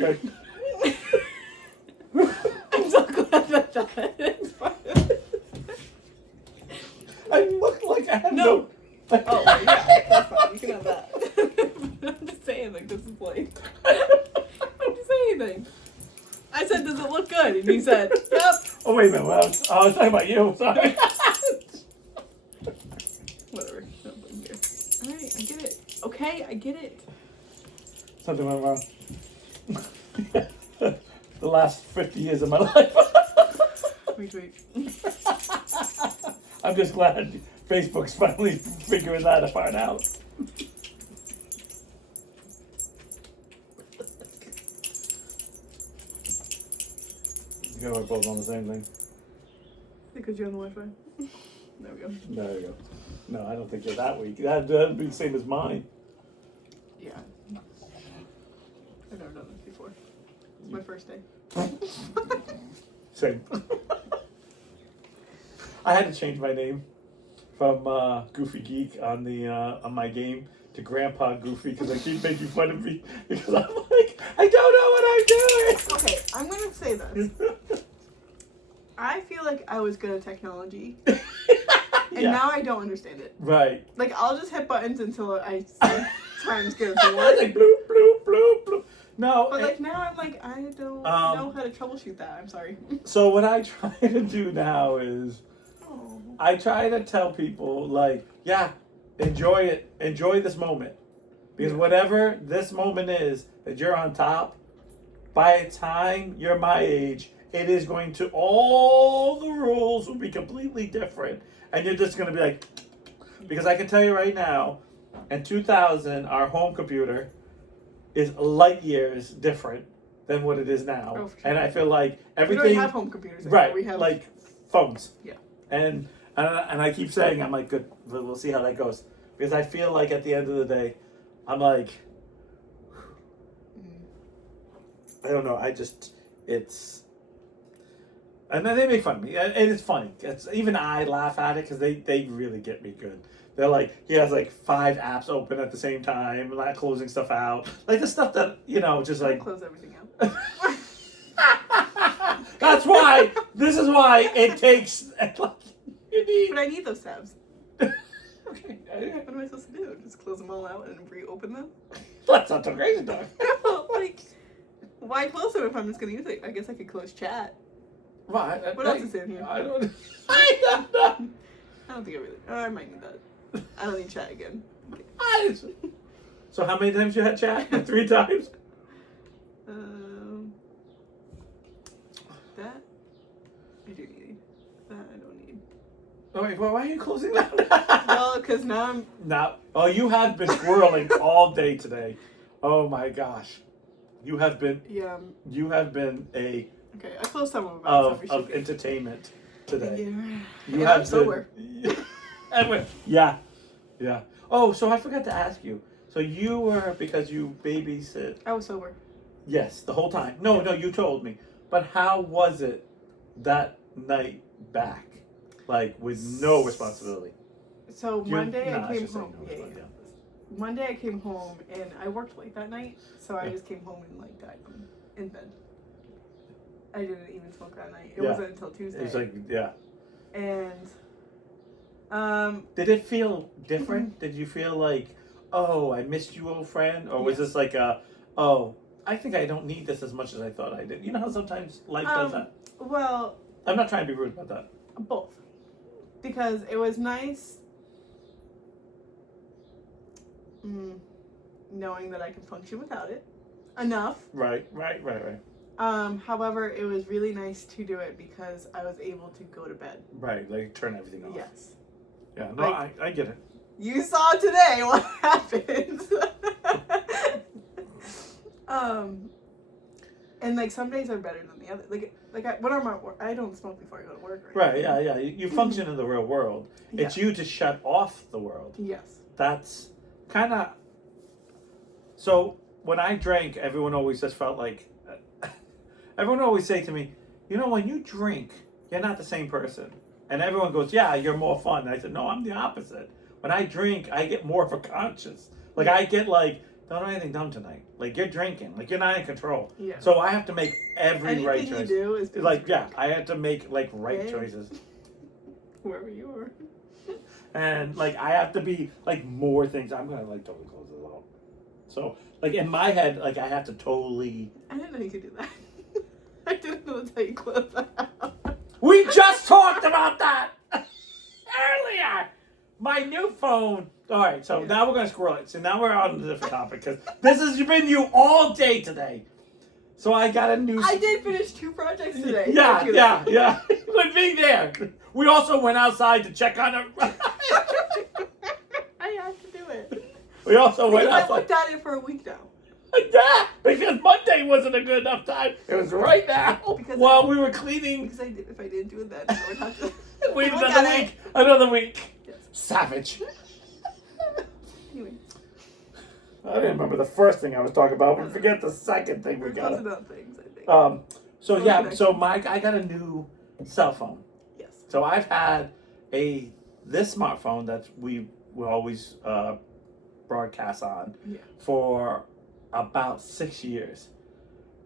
Okay. I'm so glad that I looked like I had No. no. Oh, yeah, that's fine. You can have that. I'm just saying, like, this is like. I didn't say anything. I said, does it look good? And you said, yep. Oh, wait a minute. Well, I was talking about you. Sorry. Whatever. No blame here. Alright, I get it. Okay, I get it. Something went wrong. The last 50 years of my life. Wait. I'm just glad Facebook's finally figuring that part out. You know we're both on the same thing. Because you're on the Wi-Fi. There we go. There you go. No, I don't think you're that weak. That'd be the same as mine. Yeah. I've never done this before. It's my first day. Same. I had to change my name from Goofy Geek on the on my game to Grandpa Goofy because I keep making fun of me because I'm like, I don't know what I'm doing. Okay, I'm gonna say this. I feel like I was good at technology, and Yeah. now I don't understand it. Right. Like, I'll just hit buttons until I see times go I was forward. like bloop bloop bloop bloop. No. But like now I'm like, I don't know how to troubleshoot that. I'm sorry. So what I try to do now is Oh. I try to tell people like, yeah, enjoy it, enjoy this moment, because whatever this moment is that you're on top, by the time you're my age, it is going to, all the rules will be completely different, and you're just going to be like, because I can tell you right now, in 2000, our home computer is light years different than what it is now, Oh, for sure. and I feel like We everything. don't have home computers anymore. Right, We have like phones. Yeah. And I keep saying, I'm like, good, we'll see how that goes. Because I feel like at the end of the day, I'm like, I don't know, it's, and then they make fun of me. And it's funny. Even I laugh at it because they really get me good. They're like, he has like 5 apps open at the same time, like closing stuff out. Like the stuff that, just I like. close everything out. That's why. This is why it takes. You need. But I need those tabs. Okay. What am I supposed to do? Just close them all out and reopen them? That's not so crazy, dog. Like, why close them if I'm just gonna use it? I guess I could close chat. Right. What else is in here? I don't. I don't know. I don't think I really. Oh, I might need that. I don't need chat again. So how many times you had chat? 3 times. That I do need. That I don't need. Oh wait, well, why are you closing that? Well, because now I'm. No. Oh, you have been squirreling all day today. Oh my gosh, you have been. Yeah. You have been a Okay, I closed some of them. of entertainment today. Yeah. You And have I'm sober. Yeah. Oh, so I forgot to ask you. So you were, because you babysit. I was sober. Yes, the whole time. No, you told me. But how was it that night back, like with no responsibility? So Monday I came should say home. no Yeah. responsibility. Monday I came home and I worked late that night, so I Yeah. just came home and like got in bed. I didn't even smoke that night. It Yeah. wasn't until Tuesday. It was like, yeah. And Did it feel different? Did you feel like, oh, I missed you, old friend? Or was Yes. this like a, oh, I think I don't need this as much as I thought I did? You know how sometimes life does that? well, I'm not trying to be rude about that. both. Because it was nice knowing that I could function without it. Enough. Right. However, it was really nice to do it because I was able to go to bed. Right, like turn everything off. Yes. Yeah, no, Like- I get it. You saw today what happened. And like some days are better than the other. When I'm at work, I don't smoke before I go to work. Right, yeah. You function in the real world. It's Yeah. you to shut off the world. Yes. That's kind of. So when I drank, everyone always just felt like. Everyone always say to me, when you drink, you're not the same person. And everyone goes, yeah, you're more fun. And I said, no, I'm the opposite. When I drink, I get more of a conscious. Like I get like don't do anything dumb tonight. Like, you're drinking. Like, you're not in control. Yeah. So I have to make every right Anything you choice. do is Like, yeah, I have to make, like, right Yeah. choices. wherever you are. And, like, I have to be, like, more things. I'm going to, like, totally close this out. So, like, in my head, like, I have to totally... I didn't know you could do that. I didn't know that's how you close that out. We just talked about that earlier. My new phone. All right, so now we're gonna squirrel it. So now we're on a different topic because this has been you all day today. So I got a new. I did finish 2 projects today. Yeah, Thank you. yeah. With me there. We also went outside to check on it. I had to do it. We also went Because I outside. looked at it for a week now. Yeah, because Monday wasn't a good enough time. It was right now Because while we were cleaning. Because if I didn't do it then, I would have to Wait look another at week. Another week. Yes. Savage. Anyway, I didn't remember the first thing I was talking about, but forget the second thing we we're got. closing out things, I think. So Phone yeah, connection. so Mike, I got a new cell phone. Yes. So I've had this smartphone that we always broadcast on Yeah. for about 6 years,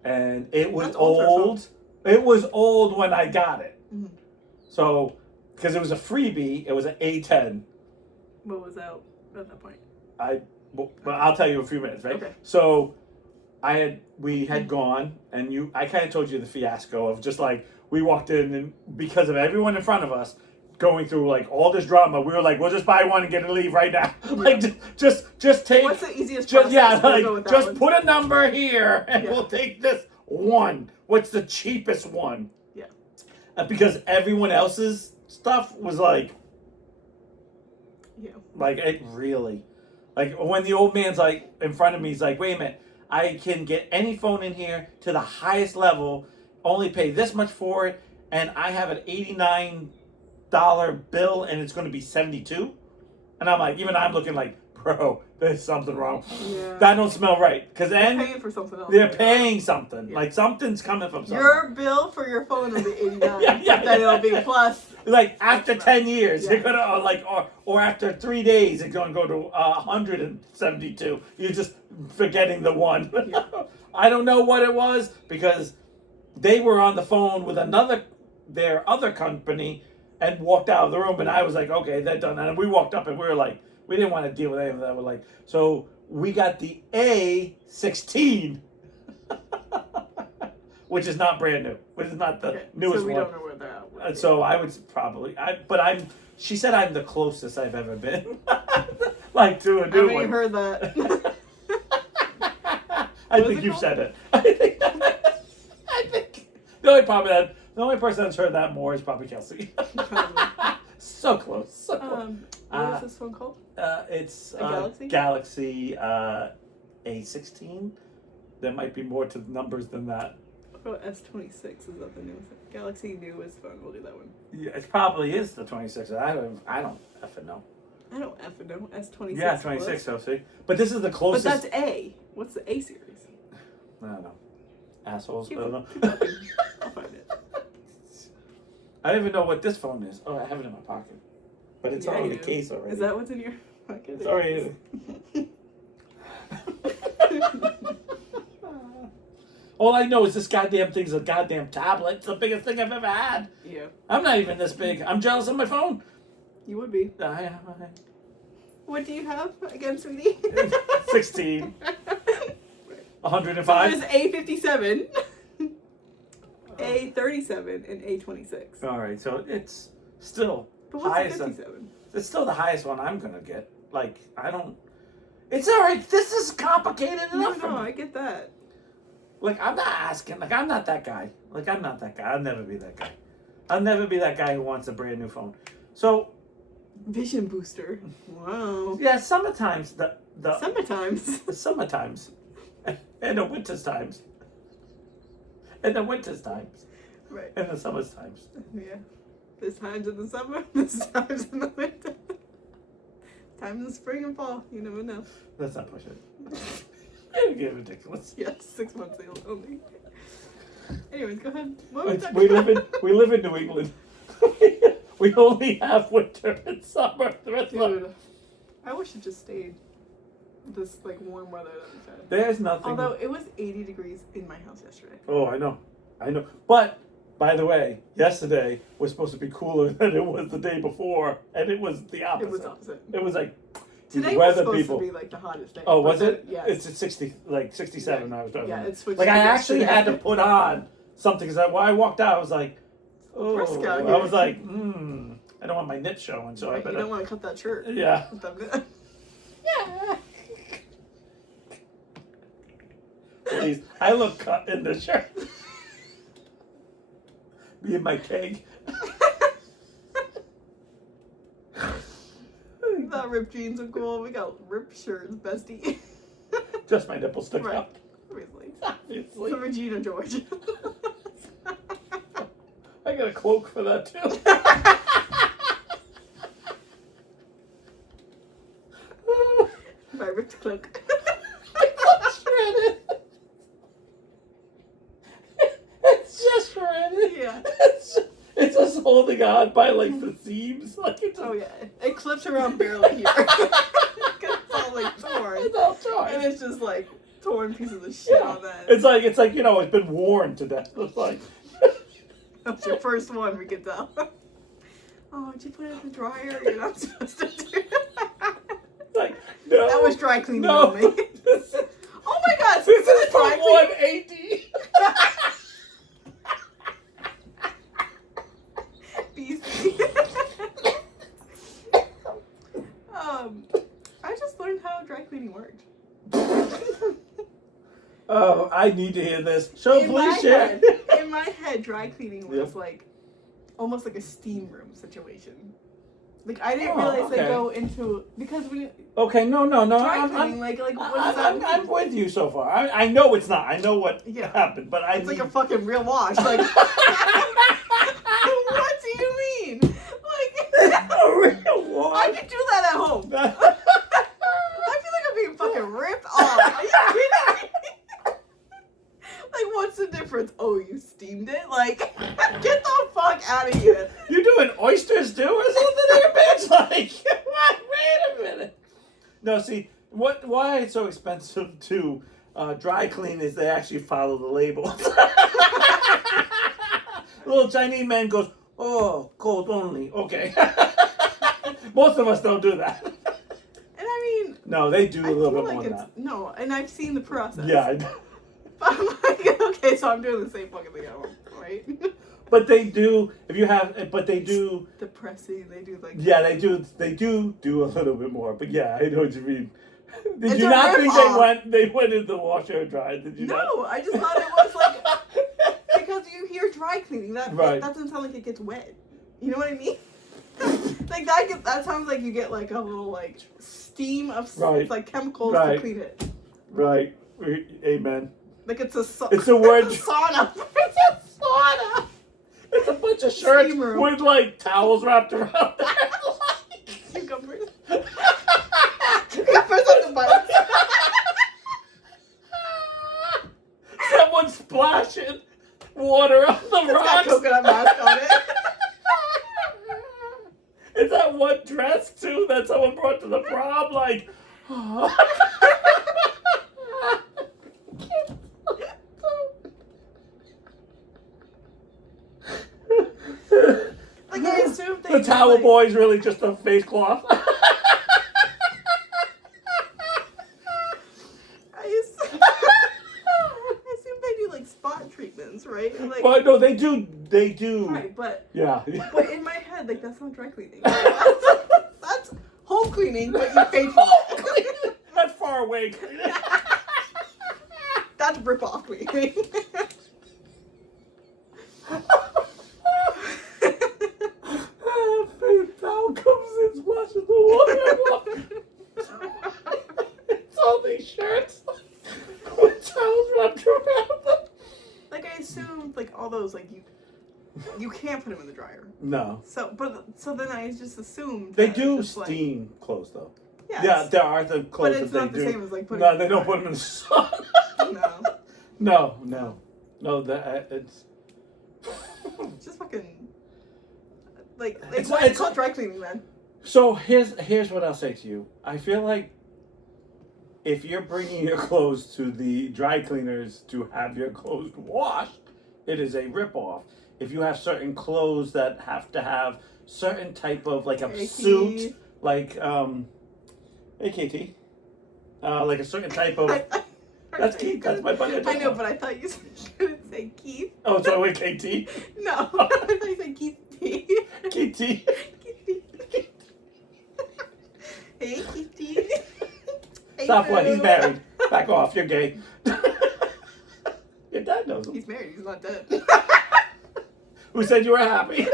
and it was That's old for a old. It was old when I got it. Mhm. So because it was a freebie, it was an A10. What was out at that point? But I'll tell you in a few minutes, right? Okay. So we had gone, and I kind of told you the fiasco of just like we walked in, and because of everyone in front of us going through like all this drama, we were like, we'll just buy one and get a leave right now. Like just take. What's the easiest Just process? We'll go like with that just one. put a number here, and Yeah. we'll take this one. What's the cheapest one? Yeah. Because everyone else's stuff was like Yeah. it really, like when the old man's like in front of me, he's like, wait a minute, I can get any phone in here to the highest level, only pay this much for it, and I have an $89 bill, and it's going to be 72. And I'm like, even I'm looking like, bro, there's something wrong. Yeah. That don't smell right. Because then Paying for something else. they're right? paying something. Yeah. Like something's coming from something. Your bill for your phone will be 89. Yeah. Then it'll be plus. Like after 10 years, Yeah. they're gonna or after 3 days, it's gonna go to 172. You're just forgetting the one. Yeah. I don't know what it was because they were on the phone with their other company and walked out of the room, and I was like, okay, they're done. And we walked up and we were like, we didn't want to deal with any of that. We're like, so we got the A16. Which is not brand new. Which is not the Okay, newest so we one. don't know where they're at. So I would probably, she said I'm the closest I've ever been. Like to a I new haven't one. heard that. I What is think it you've called? said it. I think the only person that's heard that more is probably Kelsey. Probably. So close. So close. What is this phone called? It's A Galaxy? Galaxy A16. There might be more to the numbers than that. Oh, S26 is that the newest? Galaxy newest phone. We'll do that one. Yeah, it probably is the 26. I don't effing know. I don't effing know. S26. Yeah, 26. So see, but this is the closest. But that's A. What's the A series? I don't know. Assholes. Keep I don't know. talking. I'll find it. I don't even know what this phone is. Oh, I have it in my pocket. But it's Yeah, already you in the do. case already. Is that what's in your pocket? It's already. All I know is this goddamn thing's a goddamn tablet. It's the biggest thing I've ever had. Yeah. I'm not even this big. I'm jealous of my phone. You would be. What do you have again, sweetie? 16. There's 105. A57, A37, and A26. All right, so it's still But what's highest. the 57? It's still the highest one I'm gonna get. Like I don't. It's all right. This is complicated No, enough for no, me. I get that. Like I'm not asking. Like I'm not that guy. Like I'm not that guy. I'll never be that guy. I'll never be that guy who wants a brand new phone. So Vision booster. Wow. yeah, summertimes the Sometimes. the summertimes, and the winters times, and the winters times, Right. and the summers times. Yeah. There's times in the summer, there's times in the winter. Times in spring and fall. You never know. Let's not push it. You're getting ridiculous. Yeah, 6 months only. Anyways, go ahead. What were we talking We live in about? we live in New England. We only have winter and summer. The rest of Dude, I wish it just stayed. this like warm weather that we've had. There's nothing. Although it was 80 degrees in my house yesterday. Oh, I know. But by the way, yesterday was supposed to be cooler than it was the day before, and it was the opposite. It was opposite. It was like Today was weather supposed people. to be like the hottest day. Oh, but was then- it? Yeah. It's at 60, like 67. Yeah. I was driving. Yeah, it's switched like to I actually yesterday. had to put on something because when I walked out, I was like, oh, Brisk out I here. was like, I don't want my nips showing, so I Right, better. you don't want to cut that shirt. Yeah. Yeah. Please, I look cut in the shirt. Me and my cake. That ripped jeans are cool. We got ripped shirts, bestie. Just my nipples stick Right. out. Obviously. Obviously. So Regina George. I got a cloak for that too. My ripped cloak. Shredded. It's just shredded. Yeah. It's just holding on by like the seams. Like it's Oh yeah. It clips around barely here. It's all like torn. It's all torn. And it's just like torn pieces of shit Yeah. on that. It's like it's been worn to death. It's like That's your first one, we can tell. Oh, did you put it in the dryer? You're not supposed to do that. like no. That was dry cleaning no. on me. This, Oh my god, this speaking is of from dry cleaning- 180. BC. I just learned how dry cleaning worked. Oh, I need to hear this. So please share. In my head, dry cleaning was Yep. like almost like a steam room situation. Like I didn't Oh, realize okay. they go into because when Okay, no. dry cleaning, like what does that mean? I'm with you so far. I know it's not. I know what Yeah. happened, but I It's like need- a fucking real wash. Like, what do you mean? Like, a real I one. could do that at home. I feel like I'm being fucking ripped off. Are you kidding me? Like, what's the difference? Oh, you steamed it? Like, get the fuck out of here. You doing oysters too or something here, bitch? Like, wait a minute. No, see, why it's so expensive to dry clean is they actually follow the labels. Little Chinese man goes, oh, cold only. Okay. Most of us don't do that. And I mean, No, they do a I little feel bit like more than it's, that. no, and I've seen the process. Yeah, I know. But I'm like, okay, so I'm doing the same fucking thing at home, right? But they do. If you have, but they do. The pressing, they do like. Yeah, they do. They do a little bit more. But yeah, I know what you mean. Did It's you a not think rip-off. they went in the washer and dry? Did you not? No, I just thought it was like because you hear dry cleaning that Right. that doesn't sound like it gets wet. You know what I mean? Like that sounds like you get like a little like steam of Right. like chemicals Right. to clean it. Right. Amen. Like it's a It's a word. it's a sauna. It's a sauna. It's a bunch of shirts Steam room. with like towels wrapped around their Cucumbers. Cucumbers on the butt. Someone splashing water on the It's got rocks. coconut mask on it. Is that one dress too that someone brought to the prom? Like, Like I assume they the do, towel like, boy is really just a face cloth. I assume they do like spot treatments, right? Like Well, no, they do. They do. right, but Yeah. in my head, like that's not dry cleaning. That's home cleaning, but you paid for it. That's far away. That's rip off cleaning. Faith towel comes in, splashes the water. It's all these shirts with towels wrapped around them. Like I assumed, like all those, like you can't put them in the dryer. No. So then I just assumed They that do it's just, like, steam clothes though. yes, Yeah, there are the clothes but it's that not they the do. same as like putting. No, them they in the don't put them in the sun. No, No, that it's. just fucking. Like It's- why it's- it's called dry cleaning then? So here's what I'll say to you. I feel like if you're bringing your clothes to the dry cleaners to have your clothes washed, it is a ripoff. If you have certain clothes that have to have certain type of like a Hey, suit, Keith. like hey KT, like a certain type of. That's Keith. That's my buddy. I know, but I thought you couldn't say Keith. Oh, so wait, KT. No, I thought you said Keith. KT. Hey, Keith. Hey, Stop what? He's boo. married. Back off. You're gay. Your dad knows him. He's married. He's not dead. Who said you were happy?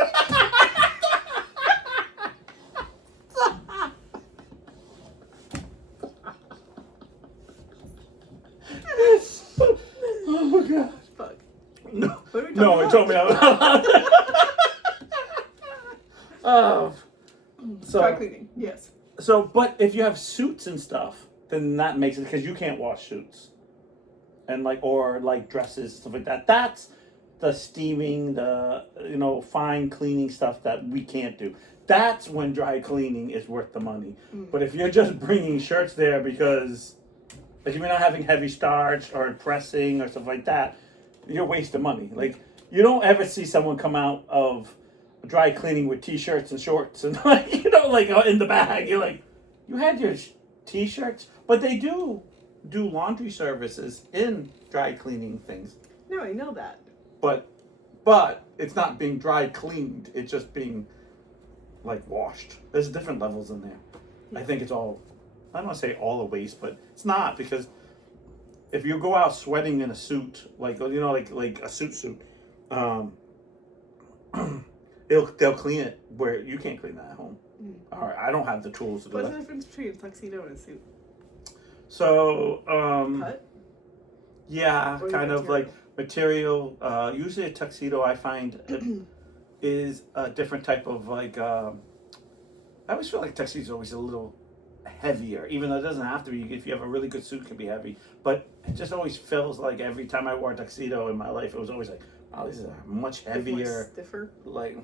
Oh my god. Fuck. No, What are we no, talking he told me about? I'm allowed. So, Dry cleaning. Yes. so, but if you have suits and stuff, then that makes it because you can't wash suits, and like or like dresses stuff like that. That's the steaming, the fine cleaning stuff that we can't do. That's when dry cleaning is worth the money. But if you're just bringing shirts there because, like, if you're not having heavy starch or pressing or stuff like that, you're wasting money. Like, you don't ever see someone come out of dry cleaning with t-shirts and shorts and like in the bag. You're like, you had your t-shirts, but they do laundry services in dry cleaning things. No, I know that. But it's not being dry cleaned. It's just being like washed. There's different levels in there. I think it's all. I don't want to say all a waste, but it's not because if you go out sweating in a suit, like like a suit, they'll clean it where you can't clean that at home. All right, I don't have the tools to do What's that. the difference between a tuxedo and a suit? So Cut? yeah, Or kind of material? like material. Usually a tuxedo I find is a different type of like. I always feel like tuxedo is always a little heavier, even though it doesn't have to be. If you have a really good suit, it can be heavy. But it just always feels like every time I wore a tuxedo in my life, it was always like, oh, this is a much More heavier. stiffer? Like.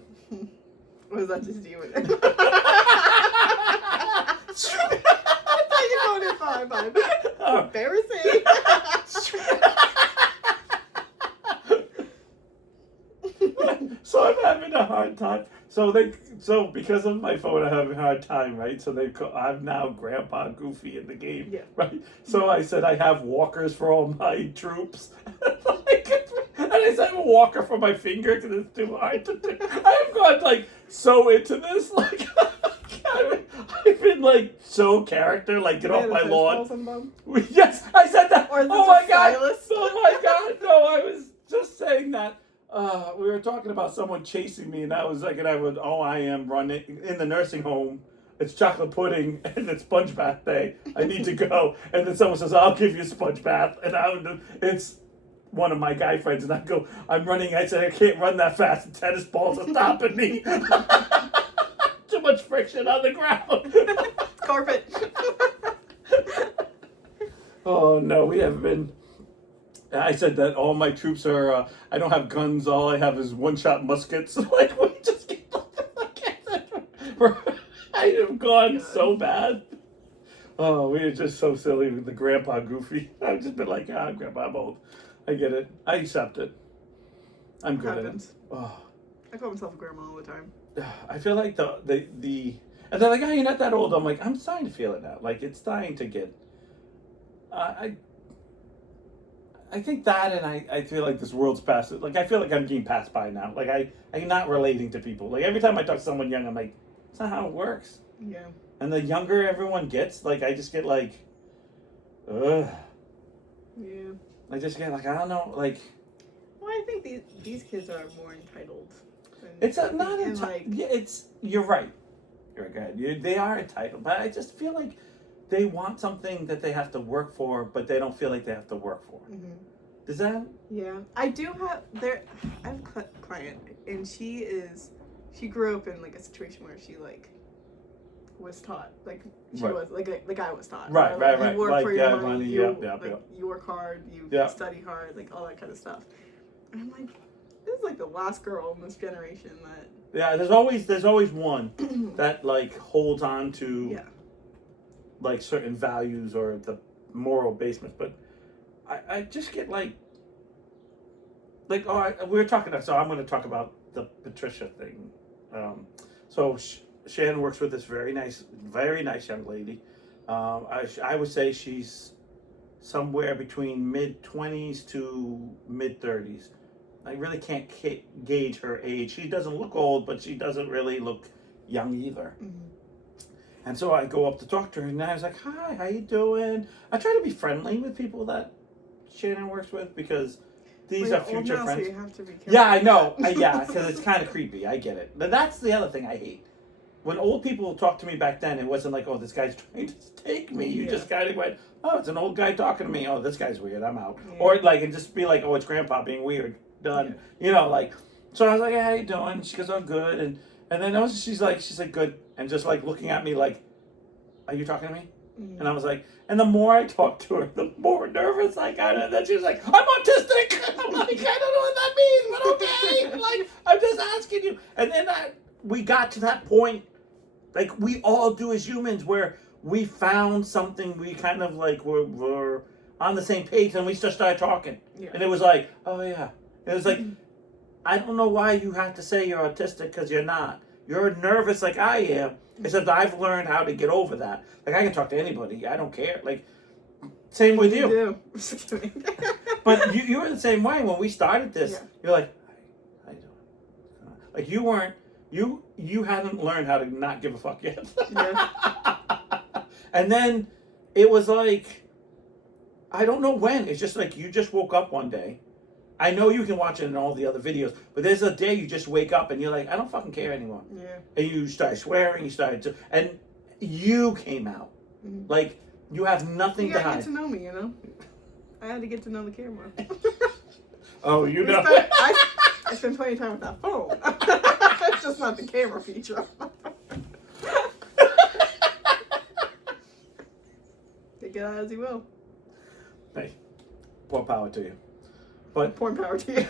Or is that just you? I thought you voted 5-5. Oh. Embarrassing. So I'm having a hard time. So because of my phone, I'm having a hard time, right? So I'm now Grandpa Goofy in the game, Yeah. right? So I said I have walkers for all my troops, and I said I have a walker for my finger because it's too hard to do. I've gone like so into this, like I've been like so character, like get off my lawn. Yes, I said that. Or is this Oh my a god! stylist? Oh my god! No, I was just saying that. We were talking about someone chasing me, and I am running in the nursing home. It's chocolate pudding and it's sponge bath day. I need to go, and then someone says, "I'll give you a sponge bath," and it's one of my guy friends, and I go, "I'm running." I said, "I can't run that fast. The tennis balls are stopping me." Too much friction on the ground. Carpet. Oh no, we have been. I said that all my troops are. I don't have guns. All I have is one-shot muskets. Like we just get. I have gone so bad. Oh, we are just so silly with the Grandpa Goofy. I've just been like, Grandpa, I'm old. I get it. I accept it. I'm good Happens. at it. Oh, I call myself a grandma all the time. I feel like the and they're like, oh, you're not that old. I'm like, I'm starting to feel it now. Like it's starting to get. I think that, and I feel like this world's past it. Like I feel like I'm getting passed by now. Like I'm not relating to people. Like every time I talk to someone young, I'm like, that's not how it works. Yeah. And the younger everyone gets, like I just get like, ugh. Yeah. I just get like I don't know, like. Well, I think these kids are more entitled. It's not and, entitled. like, Yeah, you're right. You're good. They are entitled, but I just feel like they want something that they have to work for, but they don't feel like they have to work for. Mm-hmm. Does that? Yeah, I do have I have a client, and she grew up in like a situation where she like was taught, like she Right. was like the guy was taught. Right, Like, right, right. You work Like, for your yeah, money. money, You yep, like yep. you work hard. You Yep. study hard. Like all that kind of stuff. And I'm like, this is like the last girl in this generation that. Yeah, there's always one that like holds on to Yeah. like certain values or the moral basement, but I just get like we were talking. So I'm going to talk about the Patricia thing. So Shannon works with this very nice young lady. I would say she's somewhere between mid-20s to mid-30s. I really can't gauge her age. She doesn't look old, but she doesn't really look young either. And so I go up to talk to her, and I was like, "Hi, how you doing?" I try to be friendly with people that Shannon works with because these are future friends. So you have to be careful. Yeah, I know. Yeah, because it's kind of creepy. I get it. But that's the other thing I hate. When old people talked to me back then, it wasn't like, "Oh, this guy's trying to take me." You just kind of went, "Oh, it's an old guy talking to me. Oh, this guy's weird. I'm out." Yeah. Or like, and just be like, "Oh, it's Grandpa being weird." Done. Yeah. You know, like. So I was like, "Hey, how you doing?" She goes, "Oh, good." And then she's like, "Good," and just like looking at me like, "Are you talking to me?" And I was like, and the more I talked to her, the more nervous I got. And then she was like, "I'm autistic." I'm like, "I don't know what that means, but okay." Like, I'm just asking you. And then we got to that point, like we all do as humans, where we found something we kind of like were on the same page, and we just started talking. Yeah. And it was like, "Oh yeah." It was like, I don't know why you have to say you're autistic because you're not. You're nervous like I am. Except I've learned how to get over that. Like I can talk to anybody. I don't care. Like same with you. But you were the same way when we started this. Yeah. You're like, how you doing? Like you weren't. You hadn't learned how to not give a fuck yet. Yeah. And then it was like, I don't know when. It's just like you just woke up one day. I know you can watch it in all the other videos, but there's a day you just wake up and you're like, I don't fucking care anymore. Yeah. And you started swearing, and you came out. Like, you have nothing to You gotta hide. get to know me, you know? I had to get to know the camera. Oh, you know. I spend plenty of time with that phone. It's just not the camera feature. Take it out as you will. Hey, more power to you. But Point power to you.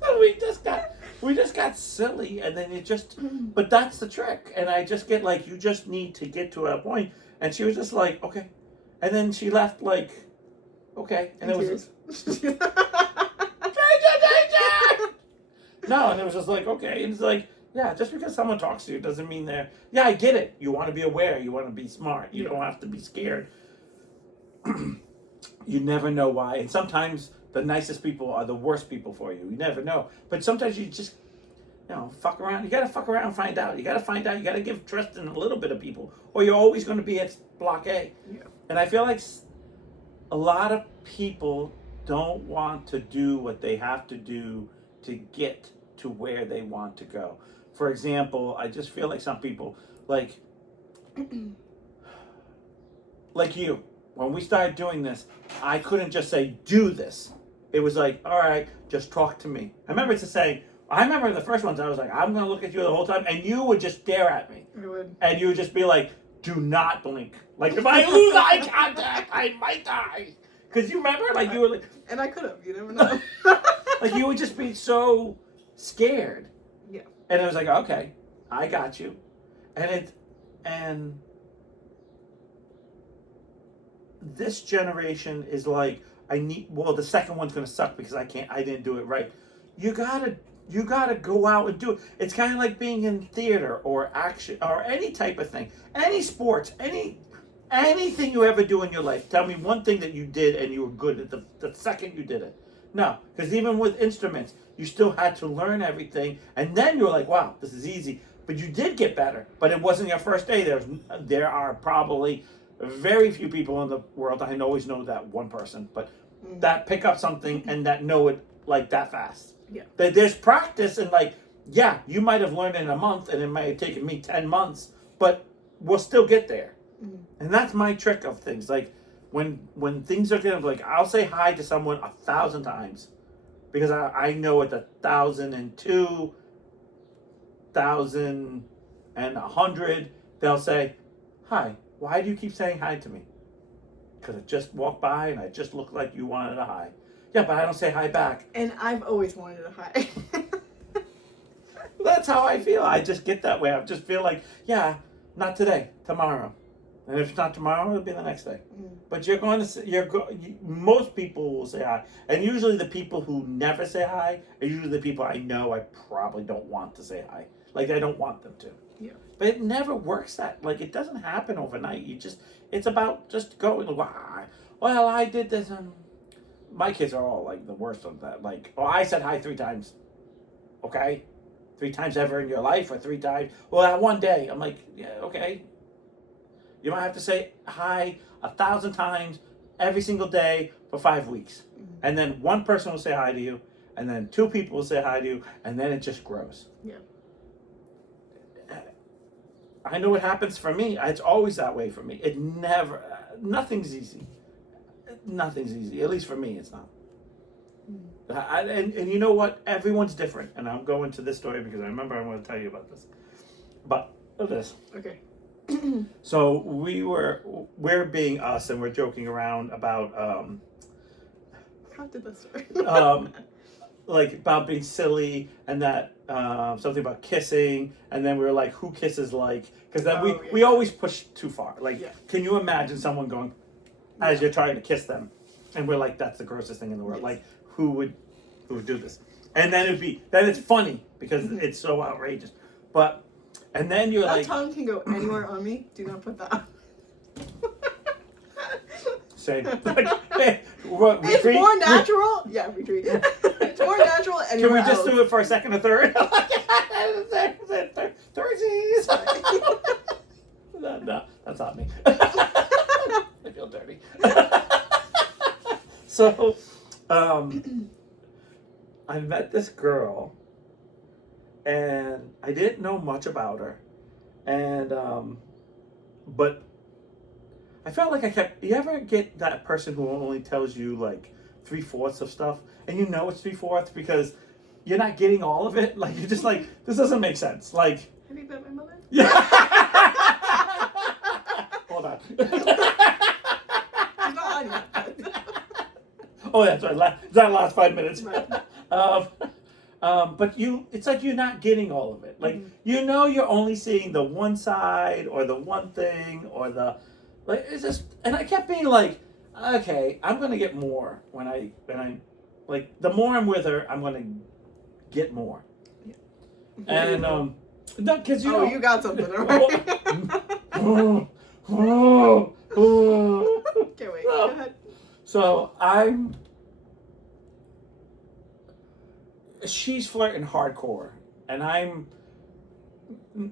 so we just got silly, and then but that's the trick. And I just get like, you just need to get to a point. And she was just like, okay. And then she left like, okay. And it was danger. No, and it was just like, okay. And it's like, yeah, just because someone talks to you doesn't mean they're, yeah, I get it. You want to be aware. You want to be smart. You don't have to be scared. You never know why. And sometimes the nicest people are the worst people for you. You never know. But sometimes you just, fuck around. You got to fuck around and find out. You got to find out. You got to give trust in a little bit of people, or you're always going to be at block A. Yeah. And I feel like a lot of people don't want to do what they have to do to get to where they want to go. For example, I just feel like some people, like you, when we started doing this, I couldn't just say, do this. It was like, all right, just talk to me. I remember the first ones, I was like, I'm going to look at you the whole time, and you would just stare at me. I would. And you would just be like, do not blink. Like, if I lose eye contact, I might die. Because you remember, like, you were like... And I could have, you never know. Like, you would just be so scared. Yeah. And it was like, okay, I got you. And this generation is like, the second one's gonna suck because I didn't do it right. You gotta go out and do it. It's kind of like being in theater or action or any type of thing, any sports, anything you ever do in your life. Tell me one thing that you did and you were good at the second you did it. No, because even with instruments, you still had to learn everything, and then you're like, wow, this is easy. But you did get better, but it wasn't your first day. There are probably very few people in the world, I always know that one person, but that pick up something and that know it like that fast. Yeah. There's practice, and like, yeah, you might have learned in a month and it might have taken me 10 months, but we'll still get there. And that's my trick of things. Like when things are gonna, like, I'll say hi to someone 1,000 times because I know at 1,002, 1,100, they'll say, hi. Why do you keep saying hi to me? Because I just walked by and I just looked like you wanted a hi. Yeah, but I don't say hi back. And I've always wanted a hi. That's how I feel. I just get that way. I just feel like, yeah, not today, tomorrow. And if it's not tomorrow, it'll be the next day. Mm. But you're going to say, most people will say hi. And usually the people who never say hi are usually the people I know I probably don't want to say hi. Like, I don't want them to. Yeah. But it never works that, like, it doesn't happen overnight. It's about just going, well, I did this. My kids are all, like, the worst of that. Like, I said hi 3 times. Okay? 3 times ever in your life, or 3 times? Well, one day. I'm like, yeah, okay. You might have to say hi 1,000 times every single day for 5 weeks. And then one person will say hi to you, and then 2 people will say hi to you, and then it just grows. Yeah. I know what happens for me. It's always that way for me. Nothing's easy. Nothing's easy. At least for me, it's not. And you know what? Everyone's different. And I'm going to this story because I remember I want to tell you about this. But this. Okay. So we're being us, and we're joking around about How did this start? like about being silly, and that something about kissing, and then we were like, who kisses like? Because then we always push too far. Like, can you imagine someone going as you're trying to kiss them, and we're like, that's the grossest thing in the world. Yes. Like, who would do this? And then it's funny because it's so outrageous. But and then you're that like, tongue can go anywhere on me. Do not put that on. same. Like, hey, what, It's retreat? more natural. Yeah, retreat. It's more natural Can anywhere we just else. do it for a second or third? Thirsies. No, that's not me. I feel dirty. So, I met this girl, and I didn't know much about her, and but I felt like you ever get that person who only tells you like 3/4 of stuff, and you know it's 3/4 because you're not getting all of it. Like, you're just like, this doesn't make sense. Like, Have you met my mother? yeah. Hold on. She's not on yet. Oh, that's right. That last 5 minutes. Right. But it's like you're not getting all of it. Like, you know, you're only seeing the one side or the one thing or it's just, and I kept being like, okay, I'm gonna get more when I like, the more I'm with her, I'm gonna get more. Yeah. And no, because you know, you got something, alright. Can't wait. Go ahead. So she's flirting hardcore, and I don't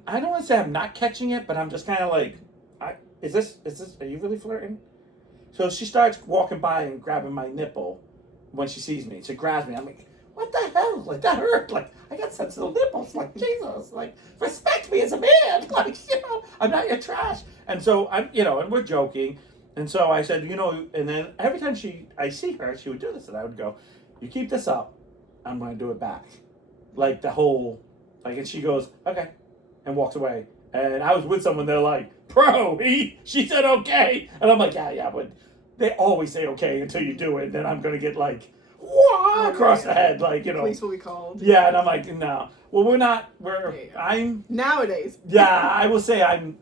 want to say I'm not catching it, but I'm just kind of like, is this, are you really flirting? So she starts walking by and grabbing my nipple when she sees me. She grabs me. I'm like, what the hell? Like, that hurt. Like, I got sensitive nipples. Like, Jesus. Like, respect me as a man. Like, I'm not your trash. And so and we're joking. And so I said, and then every time I see her, she would do this, and I would go, you keep this up, I'm going to do it back. Like, the whole, like, and she goes, okay, and walks away. And I was with someone, they're like, bro, she said okay. And I'm like, yeah, but they always say okay until you do it. And then I'm going to get like, whoa, across the head, like, Police will be called. Yeah, and I'm like, no. Well, I'm, nowadays. Yeah, I will say I'm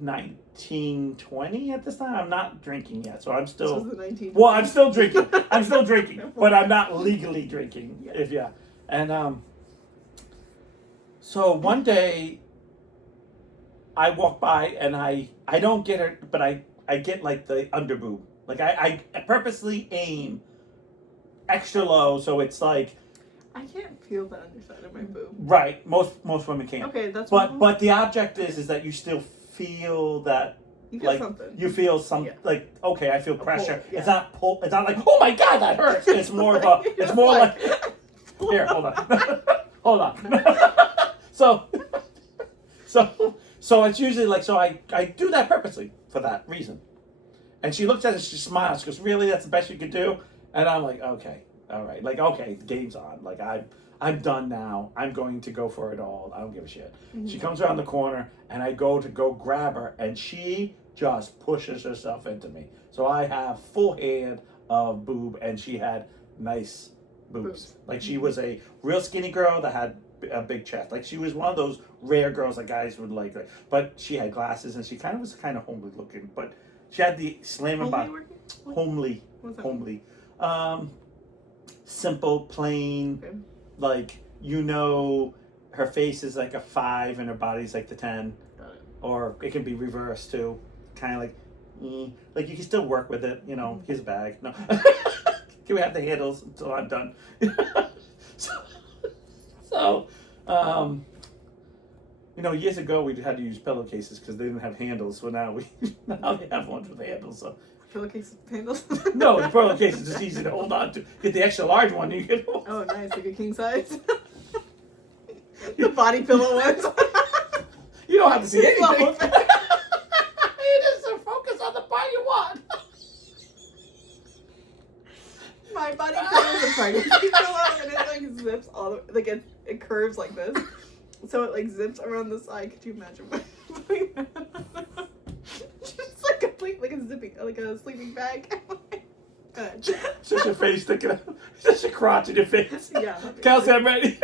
19, 20 at this time. I'm not drinking yet, so I'm still. This was the 1920s. Well, I'm still drinking. I'm still drinking, but I'm not legally drinking. Yeah. And so one day, I walk by and I don't get her, but I get like the underboob. Like, I purposely aim extra low, so it's like. I can't feel the underside of my boob. Right, most women can't. Okay, that's. But the object is that you still feel that. You feel like, something. You feel some, like, okay, I feel pressure. Pull, yeah. It's not pull. It's not like, oh my god, that hurts. It's more of a. It's more like. Here, hold on. Hold on. So it's usually like, so I do that purposely for that reason. And she looks at it, she smiles, she goes, really, that's the best you could do? And I'm like, okay, all right. Like, okay, the game's on. Like, I'm done now. I'm going to go for it all. I don't give a shit. Mm-hmm. She comes around the corner, and I go to grab her, and she just pushes herself into me. So I have full hand of boob, and she had nice boobs. Like, she was a real skinny girl that had a big chest. Like she was one of those rare girls that guys would like. But she had glasses and she was kind of homely looking. But she had the slammer body. Homely. What's that? Homely. Simple, plain. Okay. Like her face is like a 5 and her body's like the 10. Got it. Or it can be reversed too. Kind of like you can still work with it. Here's a bag. No. Can we have the handles until I'm done? so, years ago we had to use pillowcases because they didn't have handles. So now they have ones with handles. So Pillowcase handles? no, the pillowcase is just easy to hold on to. Get the extra large one. You can. Oh, nice, like a king size. The body pillow ones. You don't have to see anything. Slow. You just focus on the part you want. My body pillow is a pregnancy pillow, and it like zips all the like it curves like this, so it like zips around the side. Could you imagine doing that? Just like a zipping, like a sleeping bag. Good. It's just your face sticking out. It's just your crotch in your face. Yeah. Kelsey, I'm ready.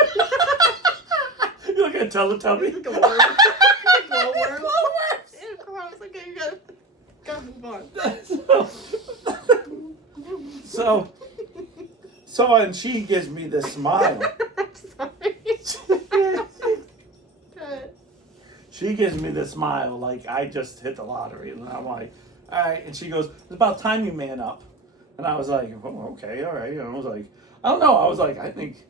You're looking at Teletubby. Like a worm. Like glowworms. Glowworms. Ew, gross. Okay, you gotta move on. So, and she gives me this smile. I'm sorry. Good. She gives me this smile like I just hit the lottery. And I'm like, all right. And she goes, it's about time you man up. And I was like, oh, okay, all right. And I was like, I don't know. I was like, I think.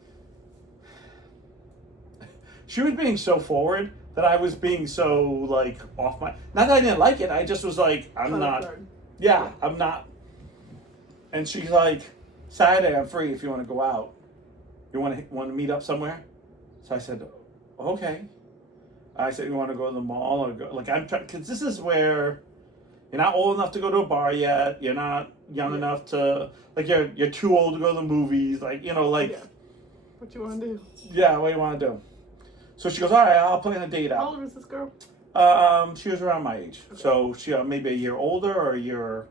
She was being so forward that I was being so like off my. Not that I didn't like it. I just was like, I'm not. Yeah, I'm not. And she's like, Saturday I'm free if you want to go out. You want to meet up somewhere? So I said, okay. I said, you want to go to the mall or go? Like I'm trying because this is where you're not old enough to go to a bar yet. You're not young enough to like you're too old to go to the movies. Like Yeah. What you want to do? Yeah, what do you want to do? So she goes, all right, I'll plan a date out. How old was this girl? She was around my age. Okay. So she maybe a year older or a year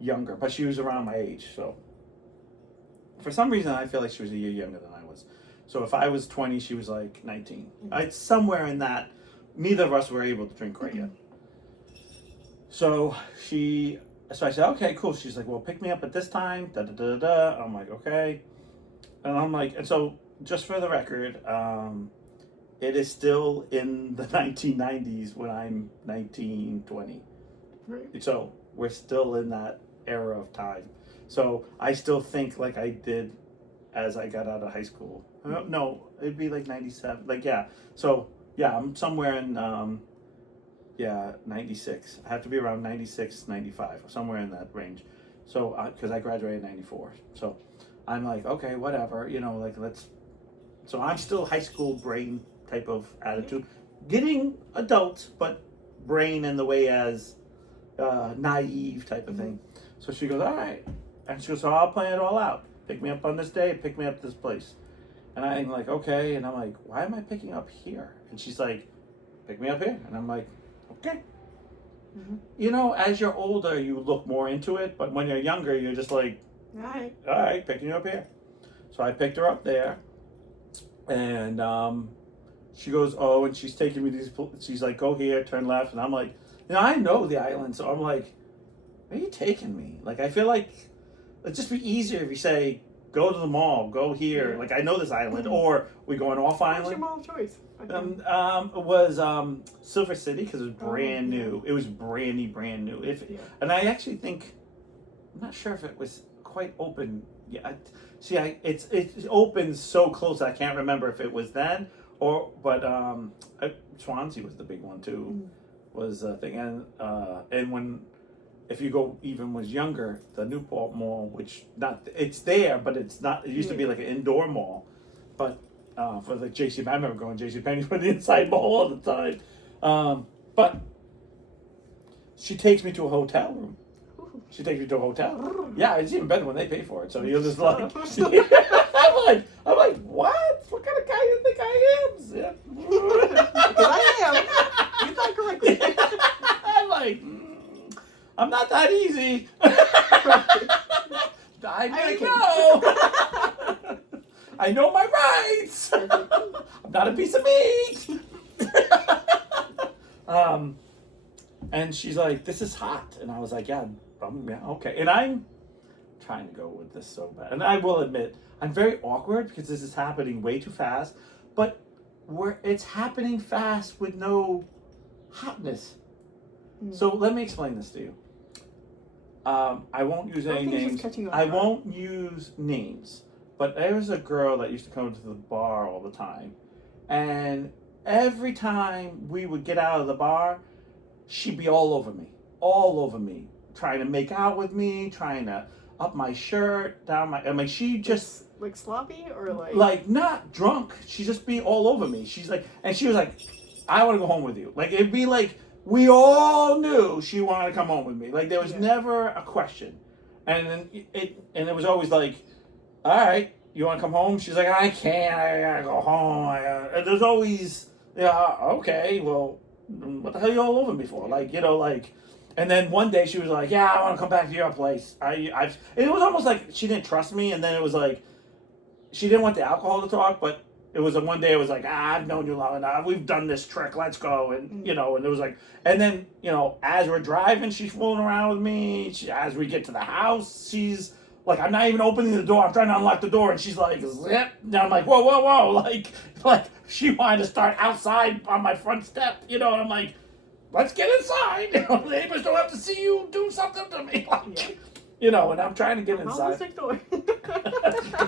younger, but she was around my age. So for some reason, I feel like she was a year younger than I was. So if I was 20, she was like 19. It's somewhere in that. Neither of us were able to drink right yet. So I said, okay, cool. She's like, well, pick me up at this time. Da da da da. I'm like, okay. And I'm like, and so just for the record, it is still in the 1990s when I'm 19, 20. Right. So we're still in that era of time. So I still think like I did as I got out of high school. No, it'd be like 97. Like, yeah. So, yeah, I'm somewhere in, 96. I have to be around 96, 95, somewhere in that range. So, because I graduated in 94. So I'm like, okay, whatever, like so I'm still high school brain type of attitude. Getting adult, but brain in the way as naive type of thing. So she goes, all right. And she goes, so I'll plan it all out. Pick me up on this day, pick me up this place. And I'm like, okay. And I'm like, why am I picking up here? And she's like, pick me up here. And I'm like, okay. Mm-hmm. As you're older, you look more into it. But when you're younger, you're just like, Alright. all right, picking you up here. So I picked her up there. And she goes, oh, and she's taking me she's like, go here, turn left. And I'm like, I know the island. So I'm like, where are you taking me? Like, I feel like it'd just be easier if you say, go to the mall, go here. Like, I know this island. Or we going off What's your island. mall choice? It was Silver City because it was brand new. It was brand new. And I actually think, I'm not sure if it was quite open. Yeah, it's open so close I can't remember if it was then but Swansea was the big one too. Was the thing and when if you go even was younger, the Newport Mall, which it's there, but it's not. It used to be like an indoor mall, but for the JC, I remember going to JCPenney for the inside mall all the time. But she takes me to a hotel room. She takes me to a hotel. Yeah, it's even better when they pay for it. So you're just like, I'm like, what? What kind of guy do you think I am? Yeah. Because I am. You thought correctly. I'm like, I'm not that easy. I know. I know my rights. I'm not a piece of meat. And she's like, this is hot. And I was like, yeah, okay. And I'm trying to go with this so bad. And I will admit, I'm very awkward because this is happening way too fast. But it's happening fast with no hotness. So let me explain this to you. I won't use any names. I won't use names. But there was a girl that used to come to the bar all the time. And every time we would get out of the bar, she'd be all over me, trying to make out with me, trying to up my shirt, down my, I mean, she just... Like sloppy or like... Like, not drunk. She'd just be all over me. She's like, and she was like, I want to go home with you. Like, it'd be like, we all knew she wanted to come home with me. Like, there was never a question. And then it was always like, all right, you want to come home? She's like, I can't, I gotta go home. And there's always, okay, well, what the hell are you all over me for? Like, and then one day she was like, yeah, I want to come back to your place. It was almost like she didn't trust me, and then it was like, she didn't want the alcohol to talk, but it was one day it was like, I've known you long enough, we've done this trick, let's go. And, and it was like, and then, as we're driving, she's fooling around with me. As we get to the house, she's like, I'm not even opening the door, I'm trying to unlock the door, and she's like, zip. And I'm like, whoa, like she wanted to start outside on my front step, and I'm like, let's get inside. The neighbors don't have to see you do something to me. Like, and I'm trying to get inside. Door.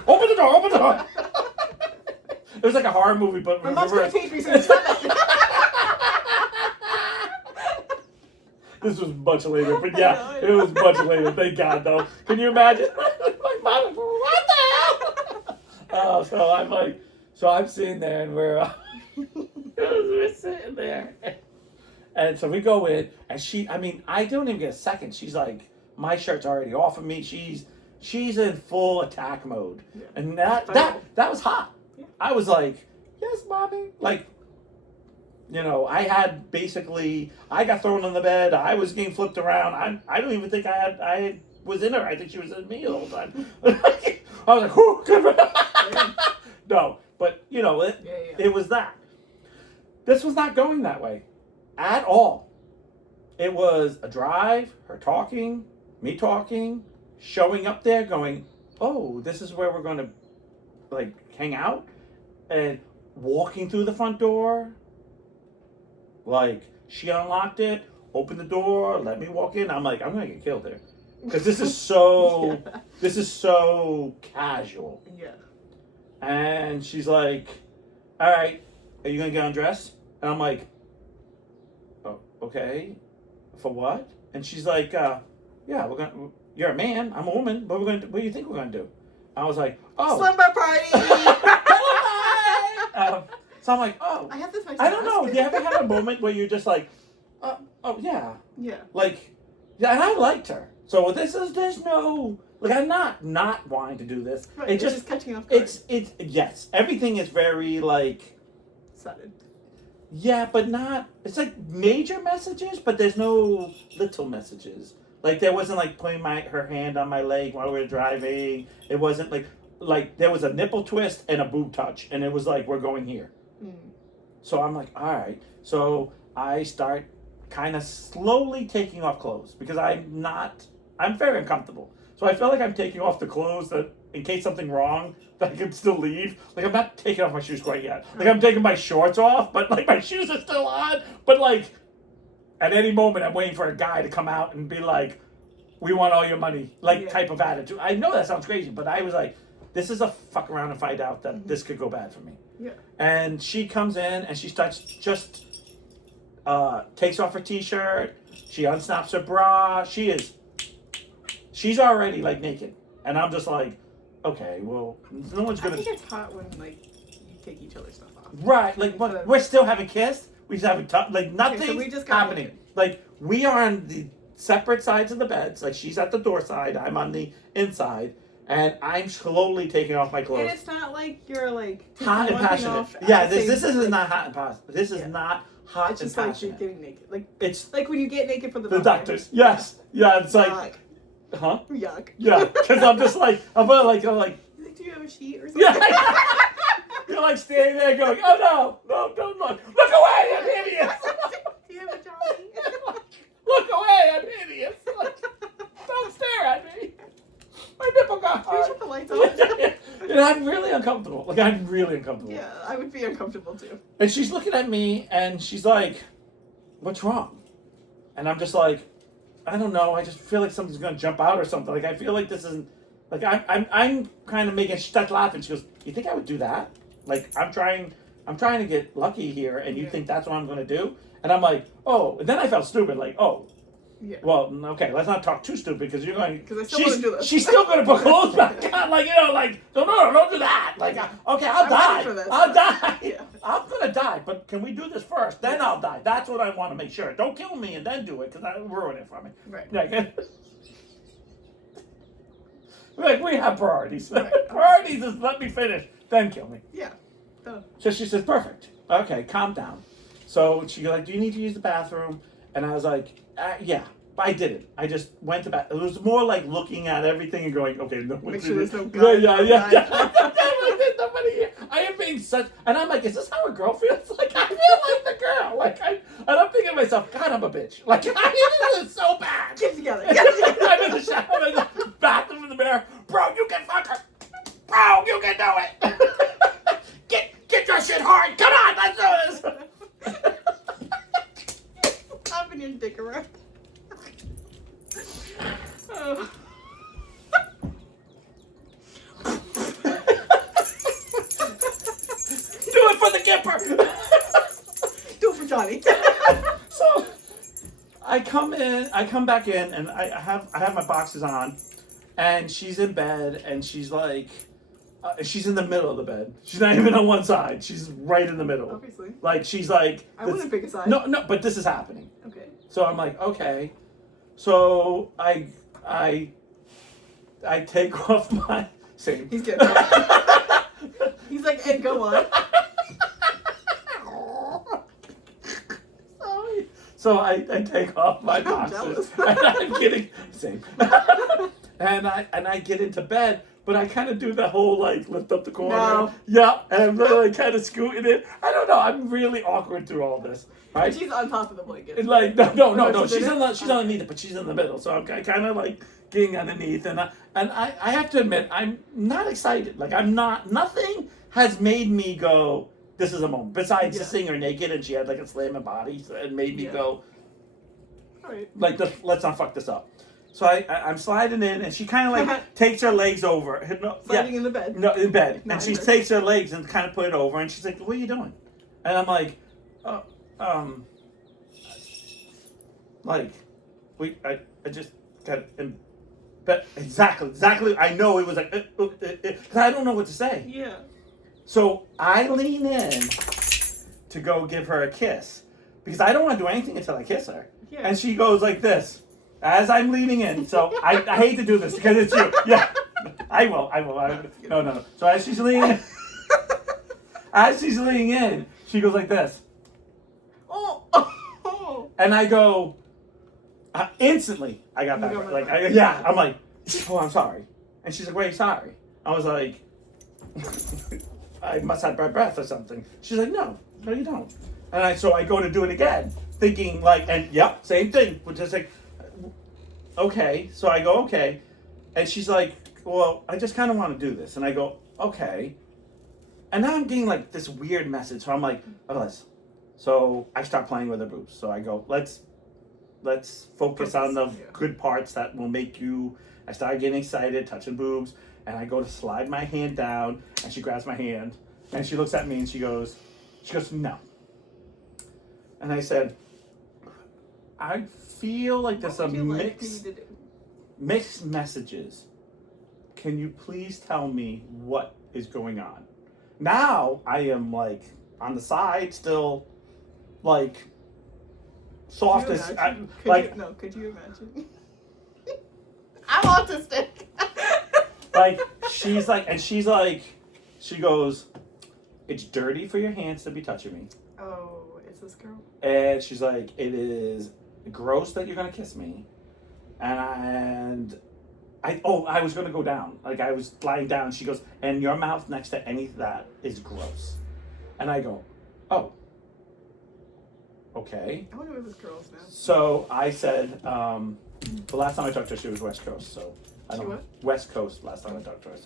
Open the door. It was like a horror movie, but my mom's gonna teach me some stuff. This was much later, but yeah, it was much later. Thank God, though. Can you imagine? My mom, what the hell? So I'm sitting there, and we're sitting there. And so we go in, and I don't even get a second. She's like, my shirt's already off of me. She's in full attack mode. Yeah. And that was hot. Yeah. I was like, yes, mommy. Like, I had I got thrown on the bed. I was getting flipped around. I don't even think I was in her. I think she was in me the whole time. I was like, whoo, good. No, but it was that. This was not going that way at all. It was a drive, her talking, me talking, showing up there going, oh, this is where we're going to hang out, and walking through the front door. Like, she unlocked it, opened the door, let me walk in. I'm like, I'm going to get killed here. Because this is so, this is so casual. Yeah. And she's like, all right, are you going to get undressed? And I'm like, oh, okay. For what? And she's like, yeah, you're a man, I'm a woman, what do you think we're going to do? I was like, oh. Slumber party! So I'm like, oh. I have this myself. I don't know. Do you ever have a moment where you're just like, oh, yeah. Yeah. Like, yeah, and I liked her. So there's no, I'm not wanting to do this. Right, it's just catching off guard. Yes. Everything is very, sudden. Yeah, but not, it's major messages, but there's no little messages. There wasn't putting her hand on my leg while we were driving. It wasn't there was a nipple twist and a boob touch, and it was we're going here. So I'm like, all right. So I start kind of slowly taking off clothes because I'm very uncomfortable. So I feel like I'm taking off the clothes that in case something wrong that I can still leave. I'm not taking off my shoes quite yet. I'm taking my shorts off, but my shoes are still on. But at any moment I'm waiting for a guy to come out and be like, we want all your money, type of attitude. I know that sounds crazy, but I was like, this is a fuck around and find out that this could go bad for me. Yeah. And she comes in and she starts takes off her t-shirt. She unsnaps her bra. She's already naked. And I'm just like, okay, well, no one's gonna. I think it's hot when you take each other's stuff off. Right, we're still haven't kissed. We just haven't nothing's so we just got happening. We are on the separate sides of the beds. She's at the door side, I'm on the inside. And I'm slowly taking off my clothes. And it's not you're hot and passionate. Yeah, this is not hot and passionate. This is not hot it's just and passionate. You're getting naked. It's when you get naked for the doctors. Yes. Yeah, it's Yuck. huh? Yuck. Yeah, because I'm just I'm like, you think Do you have a sheet or something? Yeah. You're like standing there going, oh no, don't look. Look away, I'm hideous. Do you have a Johnny? Look away, I'm hideous. Like, don't stare at me. My nipple got Can you hard. shut the lights on? And I'm really uncomfortable. Like, I'm really uncomfortable. Yeah, I would be uncomfortable too. And she's looking at me and she's like, what's wrong? And I'm just like, I don't know. I just feel like something's going to jump out or something. Like, I feel like this isn't, like, I'm kind of making, she starts laughing. She goes, you think I would do that? Like, I'm trying to get lucky here and you think that's what I'm going to do? And I'm like, oh, and then I felt stupid. Like, oh, Yeah. well, okay, let's not talk too stupid because you're going. Because I still want to do this. She's still going to put clothes back on, like, like, no, don't do that. Like, okay, I'll I'm die. ready for this. I'll die. Yeah. I'm gonna die, but can we do this first? Then I'll die. That's what I want to make sure. Don't kill me and then do it because that'll ruin it for me. Right. Like we have priorities. Right. Priorities is let me finish, then kill me. Yeah. Done. So she says, perfect. Okay, calm down. So she goes like, do you need to use the bathroom? And I was like, yeah. I didn't. I just went to bed. It was more like looking at everything and going, okay, no. Make sure there's no Yeah. guy. There's nobody here. I am being such, and I'm like, is this how a girl feels? Like I feel like the girl. Like and I'm thinking to myself, God, I'm a bitch. Like this is so bad. Get together. I'm in the shower, I'm in the bathroom in the mirror. Bro, you can fuck her. Bro, you can do it. Get your shit hard. Come on, let's do this. Popping your dick around. Oh. Do it for the Gipper. Do it for Johnny. So I come back in, and I have my boxes on, and she's in bed, and she's like, she's in the middle of the bed. She's not even on one side. She's right in the middle. Obviously. Like she's like. I wouldn't pick a side. No, but this is happening. Okay. So I'm like, okay. So I take off my same. He's getting He's like, and go on. Sorry. So I take off my I'm boxers jealous. and I'm getting same. and I get into bed, but I kind of do the whole like lift up the corner. No. Yeah, and I'm really kind of scooting it. I don't know. I'm really awkward through all this. Right? She's on top of the blanket. It's like no. She's She's underneath it, but she's in the middle. So I'm kind of like getting underneath, and I have to admit I'm not excited. Like I'm not. Nothing has made me go. This is a moment. Besides seeing her naked and she had like a slamming body, so it made me go. All right. Like let's not fuck this up. So I'm sliding in, and she kind of like takes her legs over. No, Sliding in the bed. No, in bed, Not and she in bed. takes her legs and kind of put it over, and she's like, "What are you doing?" And I'm like, like, I just got in bed. Exactly. I know it was like, because I don't know what to say. Yeah. So I lean in to go give her a kiss because I don't want to do anything until I kiss her. Yeah. And she goes like this as I'm leaning in. So I hate to do this because it's you. Yeah, I will. No. So as she's leaning in, she goes like this. Oh. And I go, instantly, I got back. You go, Like, I'm like, oh, I'm sorry. And she's like, wait, sorry. I was like, I must have bad breath or something. She's like, no, you don't. And so I go to do it again, thinking like, and yep, same thing. Which is like, okay. So I go, okay. And she's like, well, I just kind of want to do this. And I go, okay. And now I'm getting like this weird message. So I'm like, oh, let's. So I start playing with her boobs. So I go, let's focus on the good parts that will make you. I start getting excited, touching boobs, and I go to slide my hand down, and she grabs my hand, and she looks at me and she goes, no. And I said, I feel like there's What a would you like me to do? mixed messages. Can you please tell me what is going on? Now I am like on the side still, like soft Could you as imagine? Could you imagine? I'm autistic. like she's like she goes, it's dirty for your hands to be touching me. Oh, is this girl? And she's like, it is gross that you're gonna kiss me, and I was gonna go down. Like I was lying down. She goes, and your mouth next to any of that is gross. And I go, oh, okay. I wonder if it's girls now. So I said, the last time I talked to her, she was West Coast. So I She don't what? West Coast. Last time I talked to her,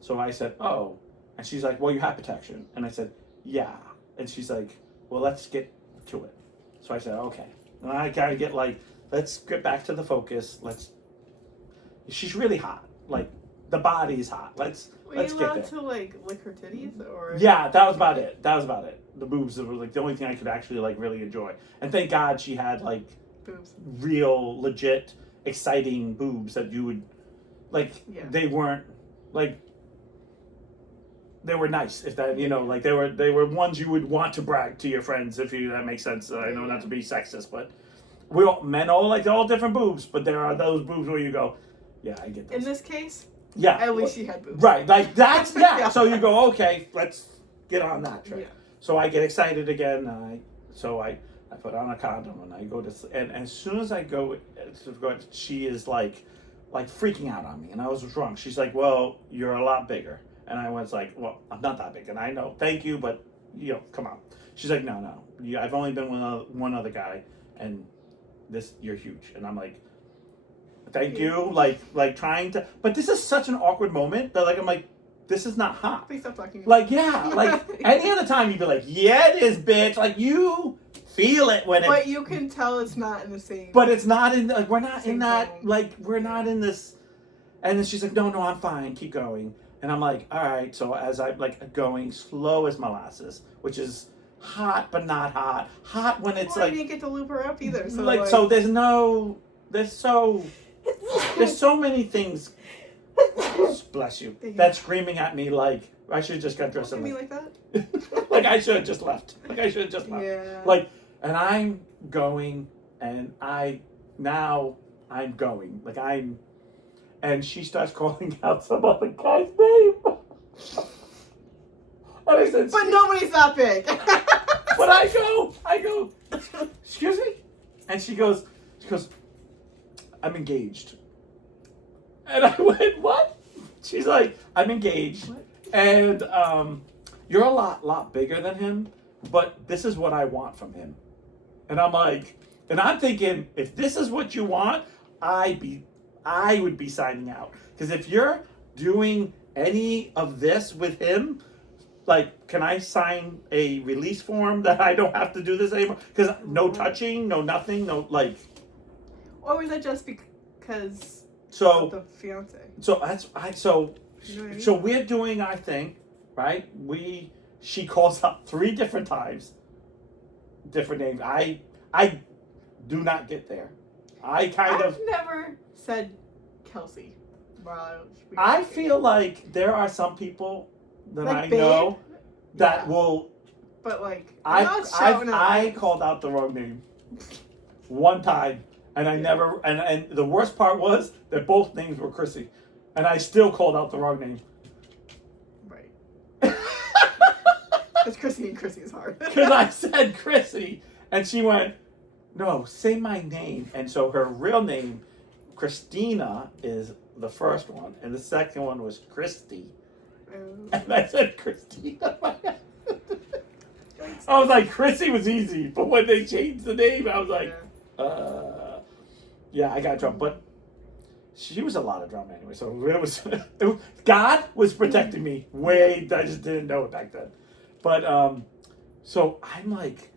so I said, oh, and she's like, well, you have protection, and I said, yeah, and she's like, well, let's get to it. So I said, okay, and I kind of get like, let's get back to the focus. She's really hot. Like the body's hot. Let's Were get you there. allowed to like lick her titties or? Yeah, that was about it. The boobs were like the only thing I could actually like really enjoy. And thank God she had like Boobs. real, legit, exciting boobs that you would like. Yeah. They weren't like they were nice. If that like they were ones you would want to brag to your friends if that makes sense. I know not to be sexist, but men all like all different boobs, but there are those boobs where you go, yeah, I get those. In this case, Yeah. at least she had boobs. Right, like that's yeah. Yeah. So you go, okay, let's get on that track. Yeah. So I get excited again. I put on a condom and I go to and as soon as I go, she is like freaking out on me, and I was wrong. She's like, well, you're a lot bigger, and I was like, well, I'm not that big, and I know, thank you, but come on. She's like, no, I've only been with one other guy, and you're huge, and I'm like, thank you, like trying to, but this is such an awkward moment that like I'm like, this is not hot. Please stop talking. Like yeah, like any other time you'd be like, yeah, it is, bitch. Like you feel it when But you can tell it's not in the same. But it's not in. Like, we're not in Same that. zone. Like we're not in this. And then she's like, no, I'm fine. Keep going. And I'm like, all right. So as I'm like going slow as molasses, which is hot but not hot. Hot when it's well, like you didn't get to loop her up either. So like so. There's so many things. Bless you. Thank you. That's screaming at me like I should have just got dressed. Don't do me like that. Like I should have just left. Yeah. Like, and I'm going, and I'm going. Like and she starts calling out some other guy's name. And I said, But nobody's that big. but I go, excuse me? And she goes, I'm engaged. And I went, what? She's like, I'm engaged. What? And you're a lot bigger than him, but this is what I want from him. And I'm like, and I'm thinking, if this is what you want, I would be signing out. Because if you're doing any of this with him, like, can I sign a release form that I don't have to do this anymore? Because no touching, no nothing, no like. Or was that just because So of the fiance? so You know what I mean? So we're doing our thing, right? She calls up 3 different times, different names. I do not get there. I've never said Kelsey. I feel like there are some people that Like I babe? know that Yeah. will. But like, I'm not shouting out I names. called out the wrong name one time, and I never. And the worst part was that both names were Chrissy, and I still called out the wrong name. Right. Because Chrissy is hard. Because I said Chrissy, and she went, no, say my name. And so her real name, Christina, is the first one, and the second one was Christy. And I said Christina. I was like, Chrissy was easy, but when they changed the name, I was like, yeah, I got drunk. But she was a lot of drama anyway, so God was protecting me. I just didn't know it back then. But so I'm like,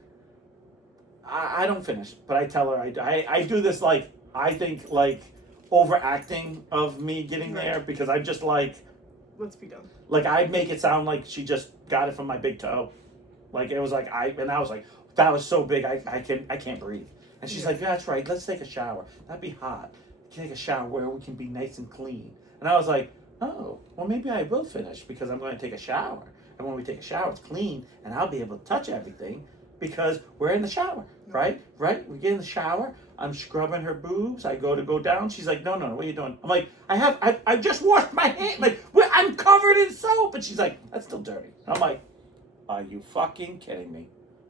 I don't finish, but I tell her I do this like I think like overacting of me getting there because I'm just like, let's be done. Like I make it sound like she just got it from my big toe, like it was like I was like that was so big I can't breathe. And she's like, yeah, that's right. Let's take a shower. That'd be hot. Take a shower where we can be nice and clean. And I was like, oh, well maybe I will finish because I'm going to take a shower. And when we take a shower, it's clean, and I'll be able to touch everything because we're in the shower, right? Right? We get in the shower. I'm scrubbing her boobs. I go down. She's like, no, what are you doing? I'm like, I just washed my hands. Like, I'm covered in soap. And she's like, that's still dirty. And I'm like, are you fucking kidding me?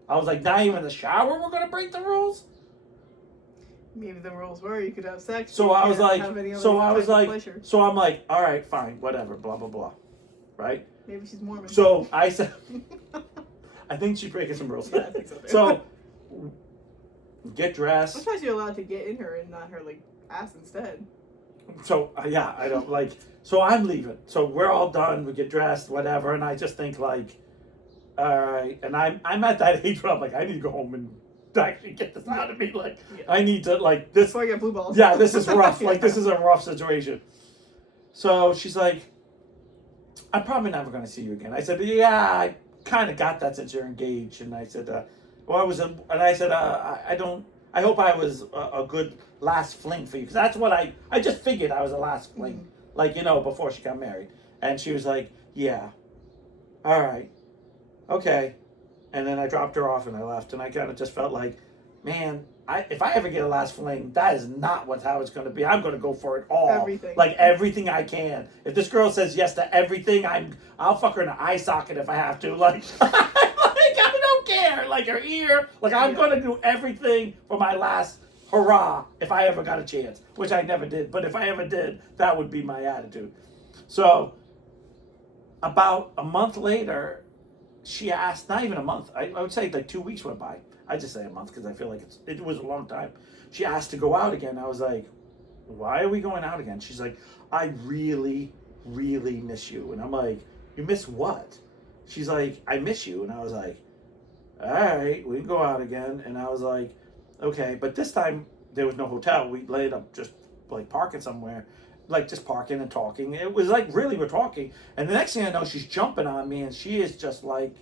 I was like, not even in the shower we're going to break the rules? Maybe the rules were you could have sex. So but you I was can't like, have any other so I was type of like, pleasure. so I'm like, all right, fine, whatever, blah blah blah, right? Maybe she's Mormon. So I said, I think she's breaking some rules. Yeah, I think so too. So get I'm dressed. surprised you're allowed to get in her and not her like ass instead. So yeah, I don't like. So I'm leaving. So we're all done. We get dressed, whatever, and I just think like, all right. And I'm at that age where I'm like, I need to go home and actually get this out of me. Like, Yeah. I need to like this. Before I get blue balls. Yeah, this is rough. Yeah. Like this is a rough situation. So she's like, I'm probably never going to see you again. I said, yeah, I kind of got that since you're engaged. And I said, well, I was, and I said, I don't. I hope I was a good last fling for you, because that's what I just figured I was a last fling, like, you know, before she got married. And she was like, yeah, all right, okay. And then I dropped her off and I left, and I kind of just felt like, man, if I ever get a last fling, that is not how it's going to be. I'm going to go for it all, Everything. like everything I can. If this girl says yes to everything, I'll fuck her in the eye socket if I have to, like. I don't care, like her ear, like I'm Yeah. gonna do everything for my last hurrah if I ever got a chance, which I never did, but if I ever did, that would be my attitude. So about a month later, she asked, not even a month, I would say like 2 weeks went by. I just say a month because I feel like it was a long time. She asked to go out again. I was like, why are we going out again? She's like, I really, really miss you. And I'm like, you miss what? She's like, I miss you. And I was like, all right, we can go out again. And I was like, okay. But this time, there was no hotel. We ended up just like parking somewhere, like just parking and talking. It was like really we're talking. And the next thing I know, she's jumping on me and she is just like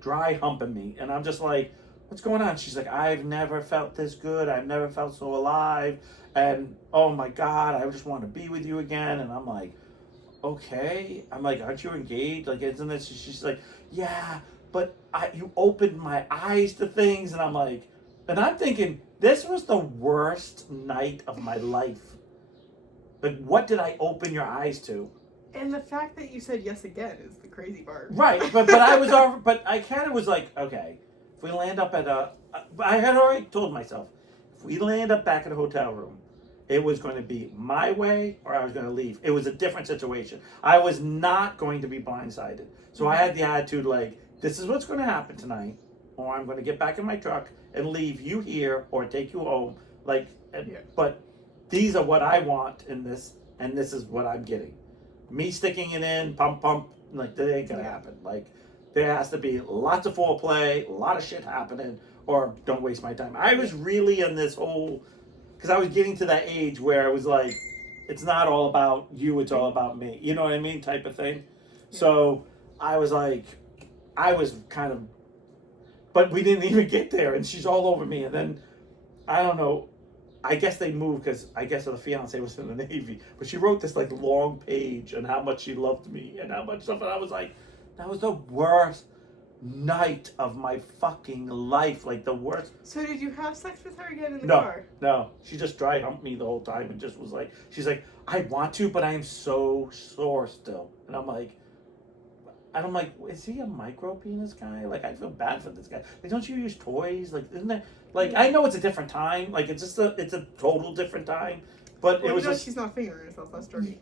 dry humping me. And I'm just like, what's going on? She's like, I've never felt this good. I've never felt so alive. And oh my God, I just want to be with you again. And I'm like, okay. I'm like, aren't you engaged? Like, isn't this? She's like, yeah, but you opened my eyes to things. And I'm like, and I'm thinking, this was the worst night of my life. Like, what did I open your eyes to? And the fact that you said yes again is the crazy part. Right, but I was over, but I kind of was like, okay, if we land up at I had already told myself, if we land up back at a hotel room, it was going to be my way or I was going to leave. It was a different situation. I was not going to be blindsided. So I had the attitude like, this is what's going to happen tonight, or I'm going to get back in my truck and leave you here or take you home. Like, but these are what I want in this, and this is what I'm getting. Me sticking it in, pump, like that ain't gonna happen. Like, there has to be lots of foreplay, a lot of shit happening, or don't waste my time. I was really in this whole, because I was getting to that age where it was like, it's not all about you, it's all about me. You know what I mean? Type of thing. Yeah. So I was like, I was kind of, but we didn't even get there, and she's all over me. And then, I don't know, I guess they moved because I guess the fiance was in the Navy. But she wrote this like long page on how much she loved me and how much stuff. And I was like, that was the worst night of my fucking life. Like the worst. So did you have sex with her again in the No, car? no. She just dry humped me the whole time and just was like, she's like, I want to, but I am so sore still. And I'm like, is he a micro penis guy? Like, I feel bad for this guy. Like, don't you use toys? Like, isn't that, like, I know it's a different time. Like, it's a total different time. But well, it was you know just, she's not fingering herself. That's dirty.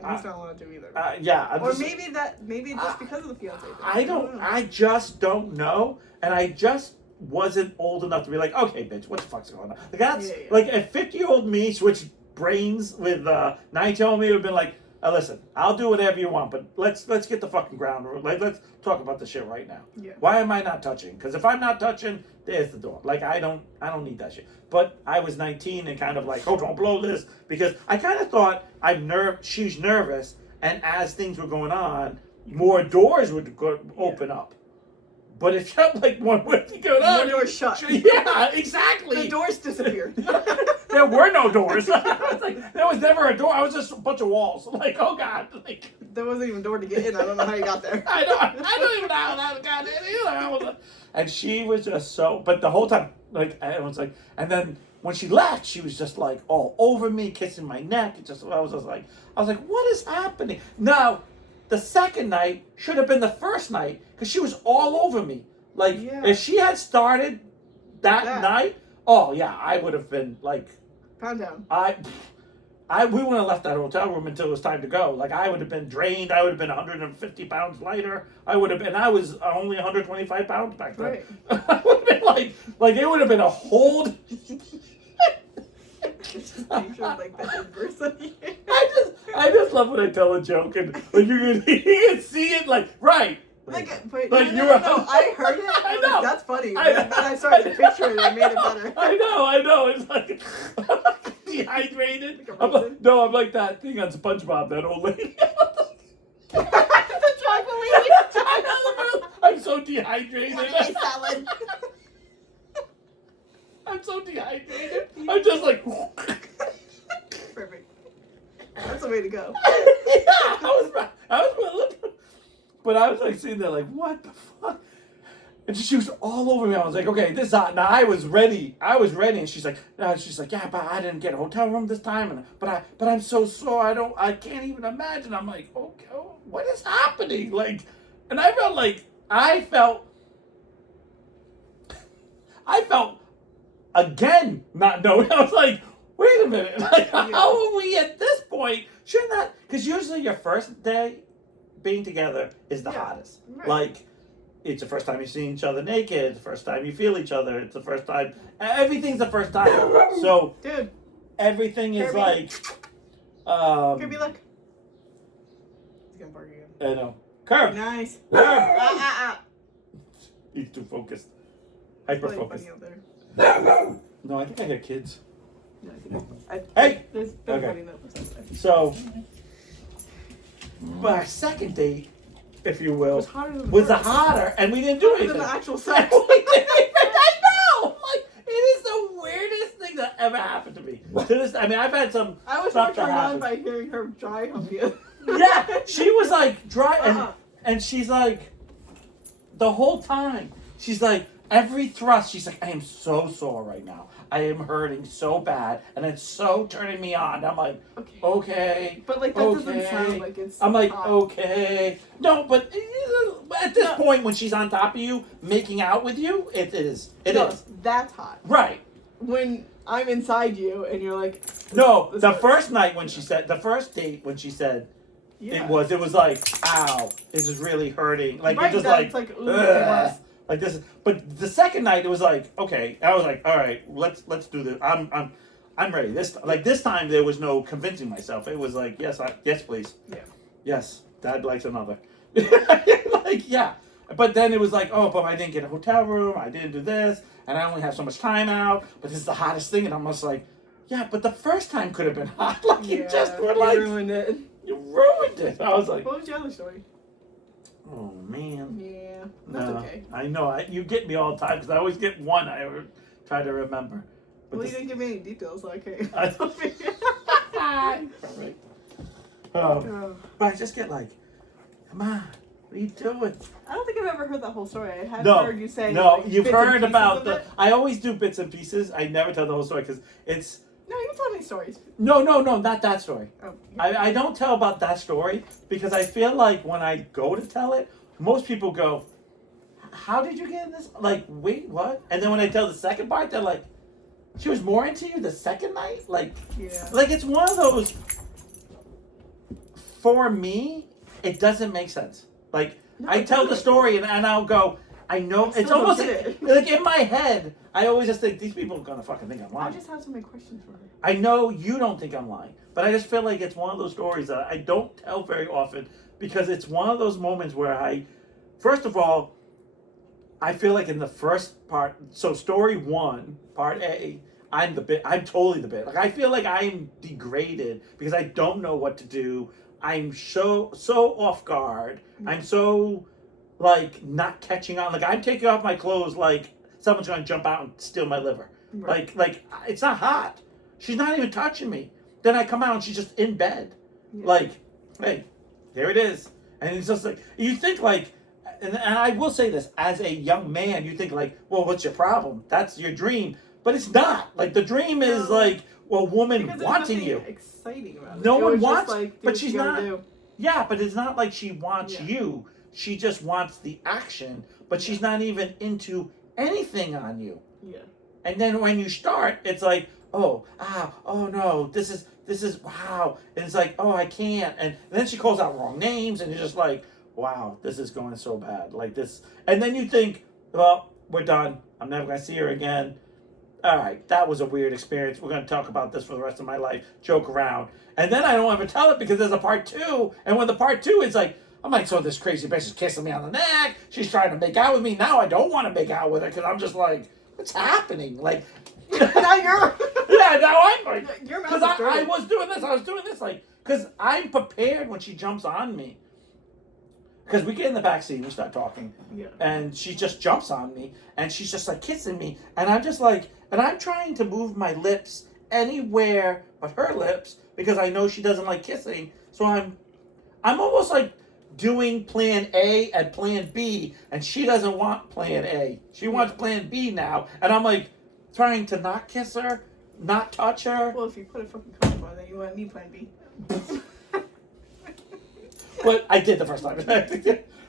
And he's not allowed to either. yeah. Or maybe it's just because of the fiance thing. I just don't know. And I just wasn't old enough to be like, okay, bitch, what the fuck's going on? Like, that's, like, a 50-year-old me switched brains with 19-year-old me would have been like, listen, I'll do whatever you want, but let's get the fucking ground. Like, let's talk about the shit right now. Yeah. Why am I not touching? Because if I'm not touching, there's the door. Like, I don't need that shit. But I was 19 and kind of like, oh, don't blow this, because I kind of thought she's nervous, and as things were going on, more doors would open up. But it felt like one way to go on. More doors shut. Yeah, exactly. The doors disappeared. There were no doors. Like, there was never a door. I was just a bunch of walls. Like, oh God. Like, there wasn't even a door to get in. I don't know how you got there. I don't even know how that got in either. And she was just so, but the whole time, like, I was like, and then when she left, she was just like all over me, kissing my neck. I was like, what is happening? Now, the second night should have been the first night because she was all over me. Like, if she had started that night, Oh yeah, I would have been like, Pound down. we wouldn't have left that hotel room until it was time to go. Like I would have been drained. I would have been 150 pounds lighter. I would have been. I was only 125 pounds back then. Right. I would have been like it would have been a hold. Just picture like the inverse of you. I just love when I tell a joke and like you can see it like right. Like, but Like, no, you no, were- no, I heard it. I was know. Like, that's funny. I know. And then I started to picture it and made it better. I know. It's like dehydrated. Like a I'm raisin? I'm like that thing on SpongeBob, that old lady. The chocolate lady. I know, I'm so dehydrated. Hey, salad. I'm so dehydrated. I'm just like. Perfect. That's the way to go. I was, but I was like sitting there like, what the fuck? And she was all over me. I was like, okay, this is hot. Now I was ready. And she's like, yeah, but I didn't get a hotel room this time. And but I'm so sore. I can't even imagine. I'm like, okay, what is happening? Like, and I felt again not knowing. I was like, wait a minute. Like, how are we at this point? Shouldn't that? Because usually your first day being together is the hottest. Right. Like, it's the first time you're seeing each other naked. It's the first time you feel each other. It's the first time. Everything's the first time. So Dude, everything is Kirby. like. Kirby, look. He's gonna bark again. I know. Curb. Nice. Curb. He's too focused. Hyper Really focused. funny out there. No, I think I got kids. No, I think Hey! There's been Okay. funny though for something. So, our second date, if you It will, was hotter than the was the first. hotter, and we didn't do Hotter anything. than the actual We sex. didn't even- I know! Like, it is the weirdest thing that ever happened to me. To this, I mean, I've had some I was more stuff that turned on happened. by hearing her dry hump you. Yeah, she was like dry, Uh-uh. and she's like, the whole time, she's like, every thrust, she's like, I am so sore right now. I am hurting so bad, and it's so turning me on. I'm like, Okay. okay. But like that doesn't Okay. sound like it's. I'm like, hot. okay. No, but at this No. point, when she's on top of you, making out with you, it is. It No, is. That's hot. Right. When I'm inside you and you're like. No, this the hurts. first night when she said, the first date when she said, Yeah. it was like, ow, this is really hurting. Like, Right, you're just then like, it's like, ooh, ugh. yes. Like this. But the second night, it was like, okay. I was like, all right, let's do this. I'm ready. This time there was no convincing myself. It was like, yes, please. Yeah. Yes, Dad likes another. Like, yeah. But then it was like, oh, but I didn't get a hotel room. I didn't do this, and I only have so much time out. But this is the hottest thing, and I'm just like, yeah. But the first time could have been hot. Like you just were you like, ruined it. you ruined it. I was like, What was the other story? oh man. Yeah, that's No, okay. I know. You get me all the time because I always get one I ever try to remember. But Well, you this- didn't give me any details, so I can't. I Perfect. Oh, but I just get like, come on, what are you doing? I don't think I've ever heard that whole story. I have No, heard you say. no, like, you've bits and heard pieces about of the. it. I always do bits and pieces. I never tell the whole story because it's No, you tell me stories. no, not that story. Oh, I don't tell about that story because I feel like when I go to tell it, most people go, "How did you get in this?" Like, wait, what? And then when I tell the second part, they're like, "She was more into you the second night." Like yeah. it's one of those. For me, it doesn't make sense. Like No, I it tell the doesn't. story and I'll go. I know I it's still don't almost get it. like in my head. I always just think these people are gonna fucking think I'm I lying. just have so many questions for her. I know you don't think I'm lying, but I just feel like it's one of those stories that I don't tell very often because it's one of those moments where first of all, I feel like in the first part, so story one, part A, I'm totally the bit. Like I feel like I'm degraded because I don't know what to do. I'm so off guard. I'm so like not catching on. Like I'm taking off my clothes like someone's gonna jump out and steal my liver. Right. Like it's not hot. She's not even touching me. Then I come out and she's just in bed. Yeah. Like, hey, there it is. And it's just like you think like, and I will say this as a young man, you think like, well, what's your problem? That's your dream, but it's not. Like the dream is No. like a woman Because there's wanting nothing you. exciting about it. No It one was just wants- like, do but what she's you gotta not- do. Yeah, but it's not like she wants Yeah. you. She just wants the action, but she's not even into anything on you. Yeah. And then when you start, it's like, oh no, this is wow. And it's like, oh, I can't. And then she calls out wrong names, and you're just like, wow, this is going so bad. Like this. And then you think, well, we're done. I'm never going to see her again. All right, that was a weird experience. We're going to talk about this for the rest of my life. Joke around. And then I don't ever tell it because there's a part 2. And when the part 2 is like, I'm like, so this crazy bitch is kissing me on the neck. She's trying to make out with me. Now I don't want to make out with her because I'm just like, what's happening? Like, Now you're. yeah, now I'm like, Your mouth because is dirty. I was doing this, like, because I'm prepared when she jumps on me. Because we get in the back seat and we start talking, Yeah. and she just jumps on me, and she's just like kissing me, and I'm just like, and I'm trying to move my lips anywhere but her lips because I know she doesn't like kissing, so I'm almost like doing plan A and plan B, and she doesn't want plan A. She wants plan B now, and I'm like trying to not kiss her, not touch her. Well, if you put a fucking condom on, then you won't need plan B. But I did the first time.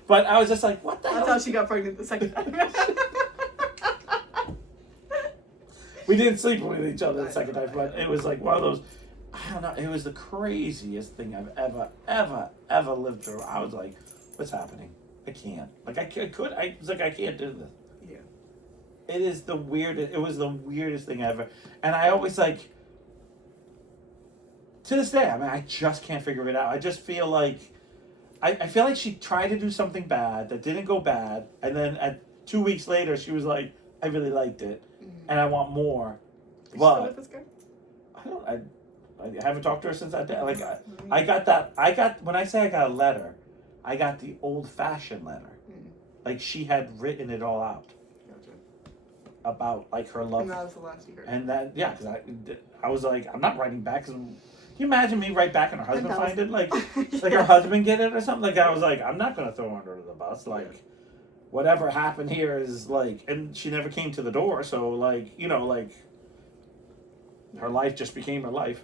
But I was just like, what the That's hell? how she got pregnant the second time. We didn't sleep with each other the second time, but it was like one of those, I don't know, it was the craziest thing I've ever lived through. I was like, what's happening? I can't. Like, I was like, I can't do this. Yeah. It is the weirdest, it was the weirdest thing ever. And I always like, to this day, I mean, I just can't figure it out. I just feel like, I feel like she tried to do something bad that didn't go bad, and then 2 weeks later, she was like, I really liked it, and I want more. You still But with this guy? I haven't talked to her since that day. Like I got when I say I got a letter, I got the old-fashioned letter. Like she had written it all out Gotcha. about like her love. And that was the last you heard. And that, yeah, because I was like, I'm not writing back. Cause can you imagine me write back and her husband find it? Like her husband get it or something? Like I was like, I'm not gonna throw her under the bus. Like whatever happened here is like, and she never came to the door. So like, you know, like her life just became her life.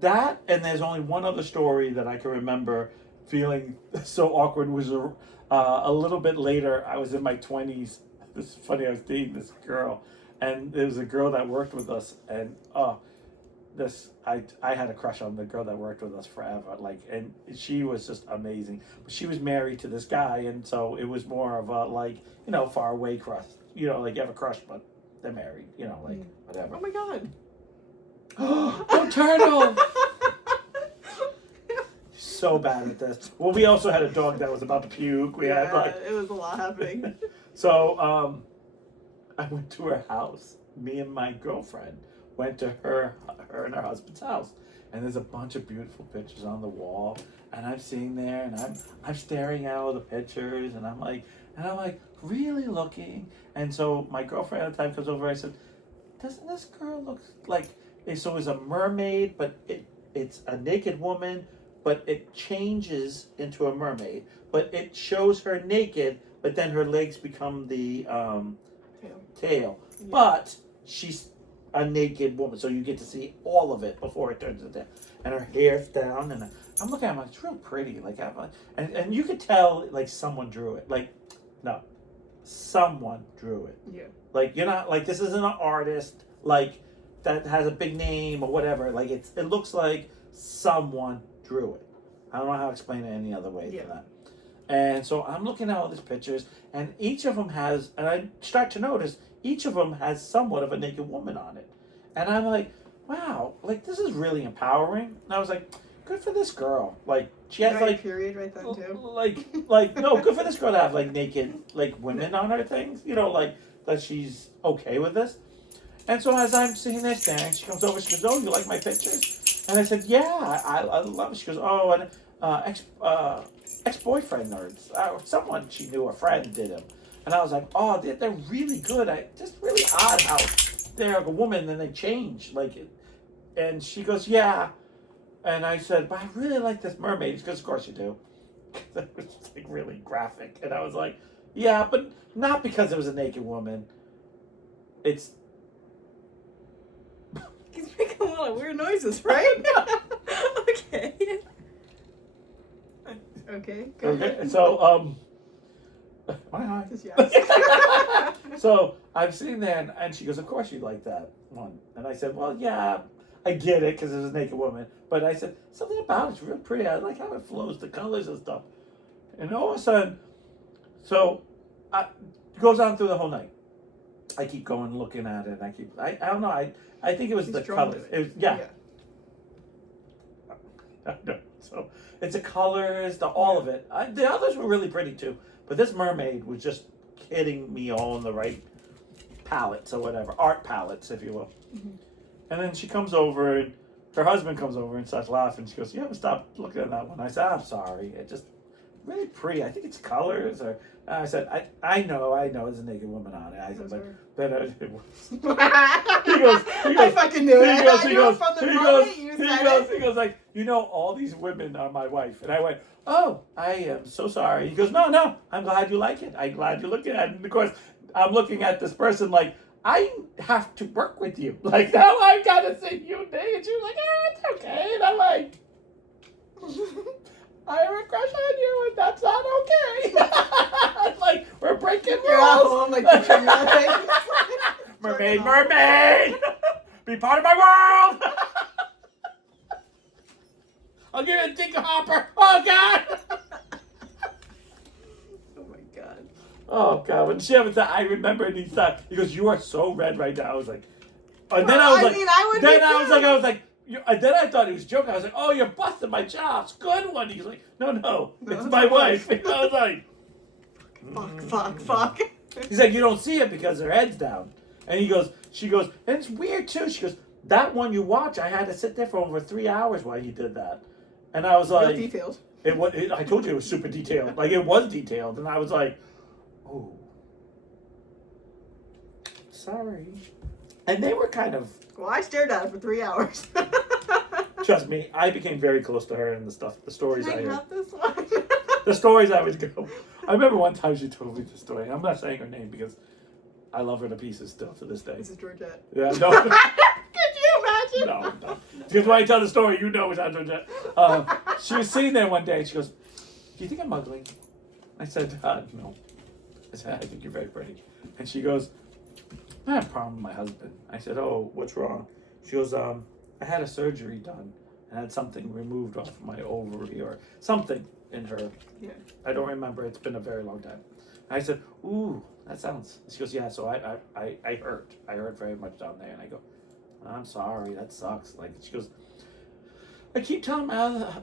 That, and there's only one other story that I can remember feeling so awkward was a little bit later. I was in my 20s. This is funny. I was dating this girl, and there was a girl that worked with us, and I had a crush on the girl that worked with us forever. Like, and she was just amazing. But she was married to this guy, and so it was more of a like, you know, far away crush. You know, like you have a crush, but they're married. You know, like whatever. Oh my god. Oh, turtle! So bad at this. Well, we also had a dog that was about to puke. We had like, it was a lot happening. so I went to her house. Me and my girlfriend went to her and her husband's house, and there's a bunch of beautiful pictures on the wall, and I'm sitting there and I'm staring at all the pictures, and I'm like really looking, and so my girlfriend at the time comes over. I said, doesn't this girl look like? So it's a mermaid, but it's a naked woman, but it changes into a mermaid. But it shows her naked, but then her legs become the tail. Yeah. But she's a naked woman, so you get to see all of it before it turns into. And her hair's down, and I'm looking at it, it's real pretty. Like, and you could tell like someone drew it. Like, no, someone drew it. Yeah. Like you're not like this isn't an artist like that has a big name or whatever. Like it looks like someone drew it. I don't know how to explain it any other way than that. And so I'm looking at all these pictures, and each of them has, and I start to notice each of them has somewhat of a naked woman on it, and I'm like, wow, like this is really empowering. And I was like, good for this girl. Like she has like period right then too. Like no, good for this girl to have like naked like women on her things. You know, like that she's okay with this. And so as I'm sitting there staring, she comes over. She goes, "Oh, you like my pictures?" And I said, "Yeah, I love it." She goes, "Oh, and ex-boyfriend or someone she knew, a friend did them." And I was like, "Oh, they're really good. Just really odd how they're a woman and they change like it." And she goes, "Yeah." And I said, "But I really like this mermaid." She goes, "Of course you do." That was like really graphic, and I was like, "Yeah, but not because it was a naked woman. It's." He's making a lot of weird noises, right? Okay. Okay. Go Okay. ahead. So why not? Just yes. So I've seen that, and she goes, of course you like that one. And I said, well, yeah, I get it because it was a naked woman. But I said, something about it's real pretty. I like how it flows, the colors and stuff. And all of a sudden, it goes on through the whole night. I keep going looking at it. I don't know. I think it was He's the drawn colors. to it. It was, yeah. So it's the colors, all of it. The others were really pretty too. But this mermaid was just hitting me all in the right palettes or whatever, art palettes, if you will. Mm-hmm. And then she comes over, and her husband comes over and starts laughing. She goes, "You haven't stopped looking at that one." I said, "I'm sorry. It just really pretty. I think it's colors." Or I said, "I know. There's a naked woman on it." I said, but it was. I fucking knew it. I knew it from the moment you said it. He goes like, all these women are my wife. And I went, oh, I am so sorry. He goes, no, I'm glad you like it. I'm glad you're looking at it. And of course, I'm looking at this person like, I have to work with you. Like, now I gotta say you naked. And she was like, it's okay. And I'm like, I have a crush on you, and that's not okay. It's like, we're breaking You're at rules. home, like, picturing your thing. Mermaid, be part of my world. I'll give you a tinker hopper. Oh God. Oh my god. Oh God. When she was, I remember, and he goes, "You are so red right now." I was like, and then I was like, then I thought he was joking. I was like, "Oh, you're busting my chops. Good one." He's like, "No, it's my wife." I was like, Fuck. He's like, "You don't see it because her head's down." And she goes, and it's weird too. She goes, "That one you watch, I had to sit there for over 3 hours while you did that." And I was like, Real detailed. I told you it was super detailed. Like, it was detailed. And I was like, oh, sorry. And they were kind of, Well, I stared at it for 3 hours. trust me, I became very close to her and the stories Can I I heard. have this one? The stories I would go. I remember one time she told me the story. I'm not saying her name because I love her to pieces still to this day. This is Georgette. Yeah, no. Could you imagine? No. Because when I tell the story, you know it's not Georgette. She was sitting there one day and she goes, "Do you think I'm ugly?" I said, "No." I said, "I think you're very pretty." And she goes, "I have a problem with my husband." I said, "Oh, what's wrong?" She goes, "I had a surgery done. I had something removed off my ovary or something in her." Yeah. I don't remember. It's been a very long time. I said, "Ooh, that sounds." She goes, "Yeah." So I hurt. I hurt very much down there. And I go, "I'm sorry. That sucks." Like, she goes, "I keep telling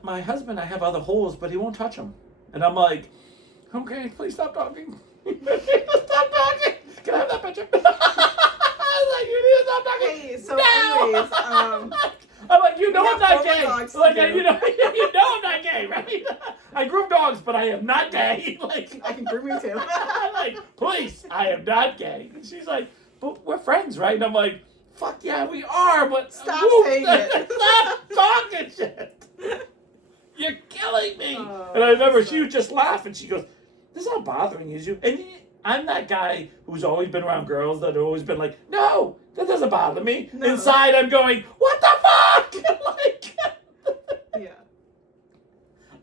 my husband I have other holes, but he won't touch them." And I'm like, "Okay, please stop talking. Stop talking. Can I have that picture?" I was like, "You need to stop talking." Hey, so No! anyways, I'm like, I'm not four gay. dogs to Like, do. you know I'm not gay, right? I groom dogs, but I am not gay. Like, I can groom you too. I'm like, please, I am not gay. And she's like, but we're friends, right? And I'm like, fuck yeah, we are, but Stop saying it. Stop talking shit. You're killing me. Oh, and I remember so- she would just laugh, and she goes, "This is not bothering you, is you?" And I'm that guy who's always been around girls that have always been like, "No, that doesn't bother me." No. Inside, I'm going, "What the fuck?" Like, Yeah.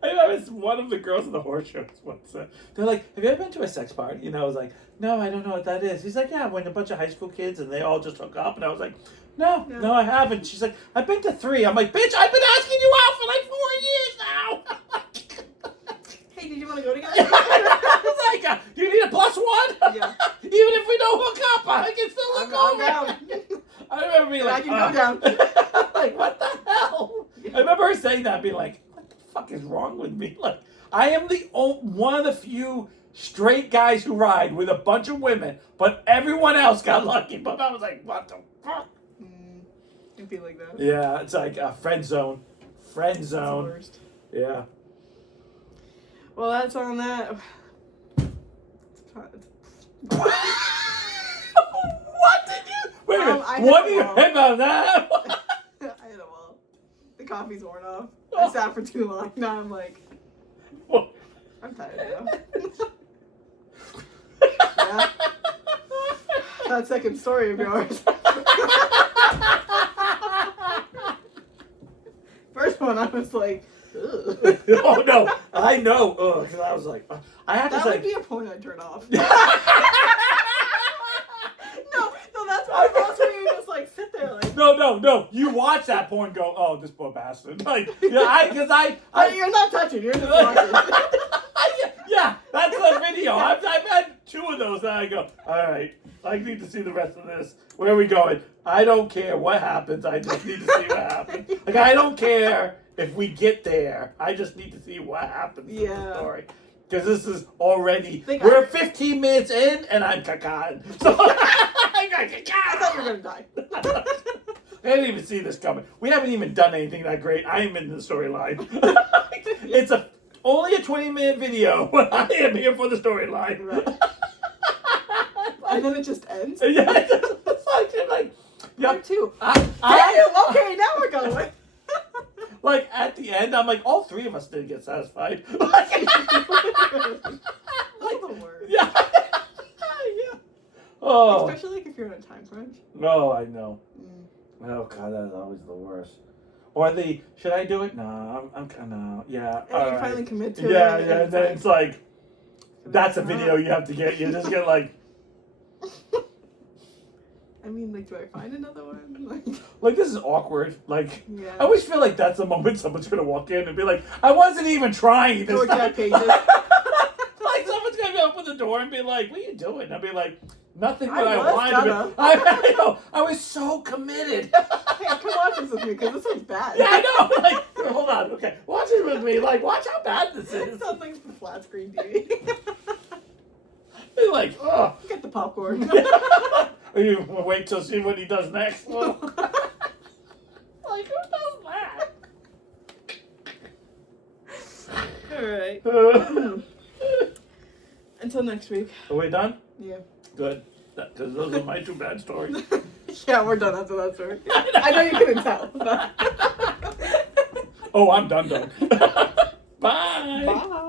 I was one of the girls in the horse shows once. They're like, "Have you ever been to a sex party?" And I was like, "No, I don't know what that is." He's like, "Yeah, when a bunch of high school kids and they all just hook up." And I was like, No, I haven't. She's like, "I've been to 3. I'm like, "Bitch, I've been asking you out for like 4 years now." Hey, did you want to go together? I was like, "Do you need a +1?" Yeah. Even if we don't hook up, I can still look I'm over. down. I remember being I like, can go down. like, what the hell? I remember her saying that, being like, what the fuck is wrong with me? Like, I am one of the few straight guys who ride with a bunch of women, but everyone else got lucky. But I was like, what the fuck? It'd be like that. Yeah, it's like a friend zone. Friend It's the zone. worst. Yeah. Well, that's on that. What did you? Wait a minute. I What hit do a you wall. think about that? I hit a wall. The coffee's worn off. I sat for too long. Now I'm like, What? I'm tired now. Yeah. That second story of yours. First one, I was like, ugh. Oh no, I know. Because I was like, I had to That say. would be a point I'd turn off. like sit there like. No. You watch that porn, go, oh, this poor bastard. Like, yeah, because You're not touching. You're just watching. yeah, that's the video. I've had 2 of those, and I go, all right, I need to see the rest of this. Where are we going? I don't care what happens. I just need to see what happens. Like, I don't care if we get there. I just need to see what happens in the story. Because this is already, we're 15 minutes in, and I'm cacaing. So, I thought you were going to die. I didn't even see this coming. We haven't even done anything that great. I am in the storyline. It's only a 20-minute video, but I am here for the storyline. Right. And then it just ends? Yeah, it's like Part 2. I, Okay, now we're going. like, at the end, I'm like, all 3 of us didn't get satisfied. That's the worst. Yeah. Yeah. Oh. Especially like if you're in a time crunch. No, I know. Oh, God, that is always the worst. Or should I do it? No, I'm kind of, yeah. And you finally commit to it. Yeah, and then it's like, that's a video you have to get. You just get like. I mean, like, do I find another one? Like, this is awkward. Like, Yeah. I always feel like that's the moment someone's gonna walk in and be like, I wasn't even trying this George time. Pages. Like, someone's gonna open the door and be like, what are you doing? I'll be like, nothing that I wanted to be. I know. I was so committed. Hey, come watch this with me, because this one's bad. Yeah, I know. Like, hold on. Okay, watch it with me. Like, watch how bad this It is. sounds like the flat screen TV. Be like, oh. Get the popcorn. Or you wait till see what he does next. Like, who does that? Alright. Until next week. Are we done? Yeah. Good. Because those are my 2 bad stories. Yeah, we're done after that story. I know you couldn't tell. But... Oh, I'm done. Bye. Bye.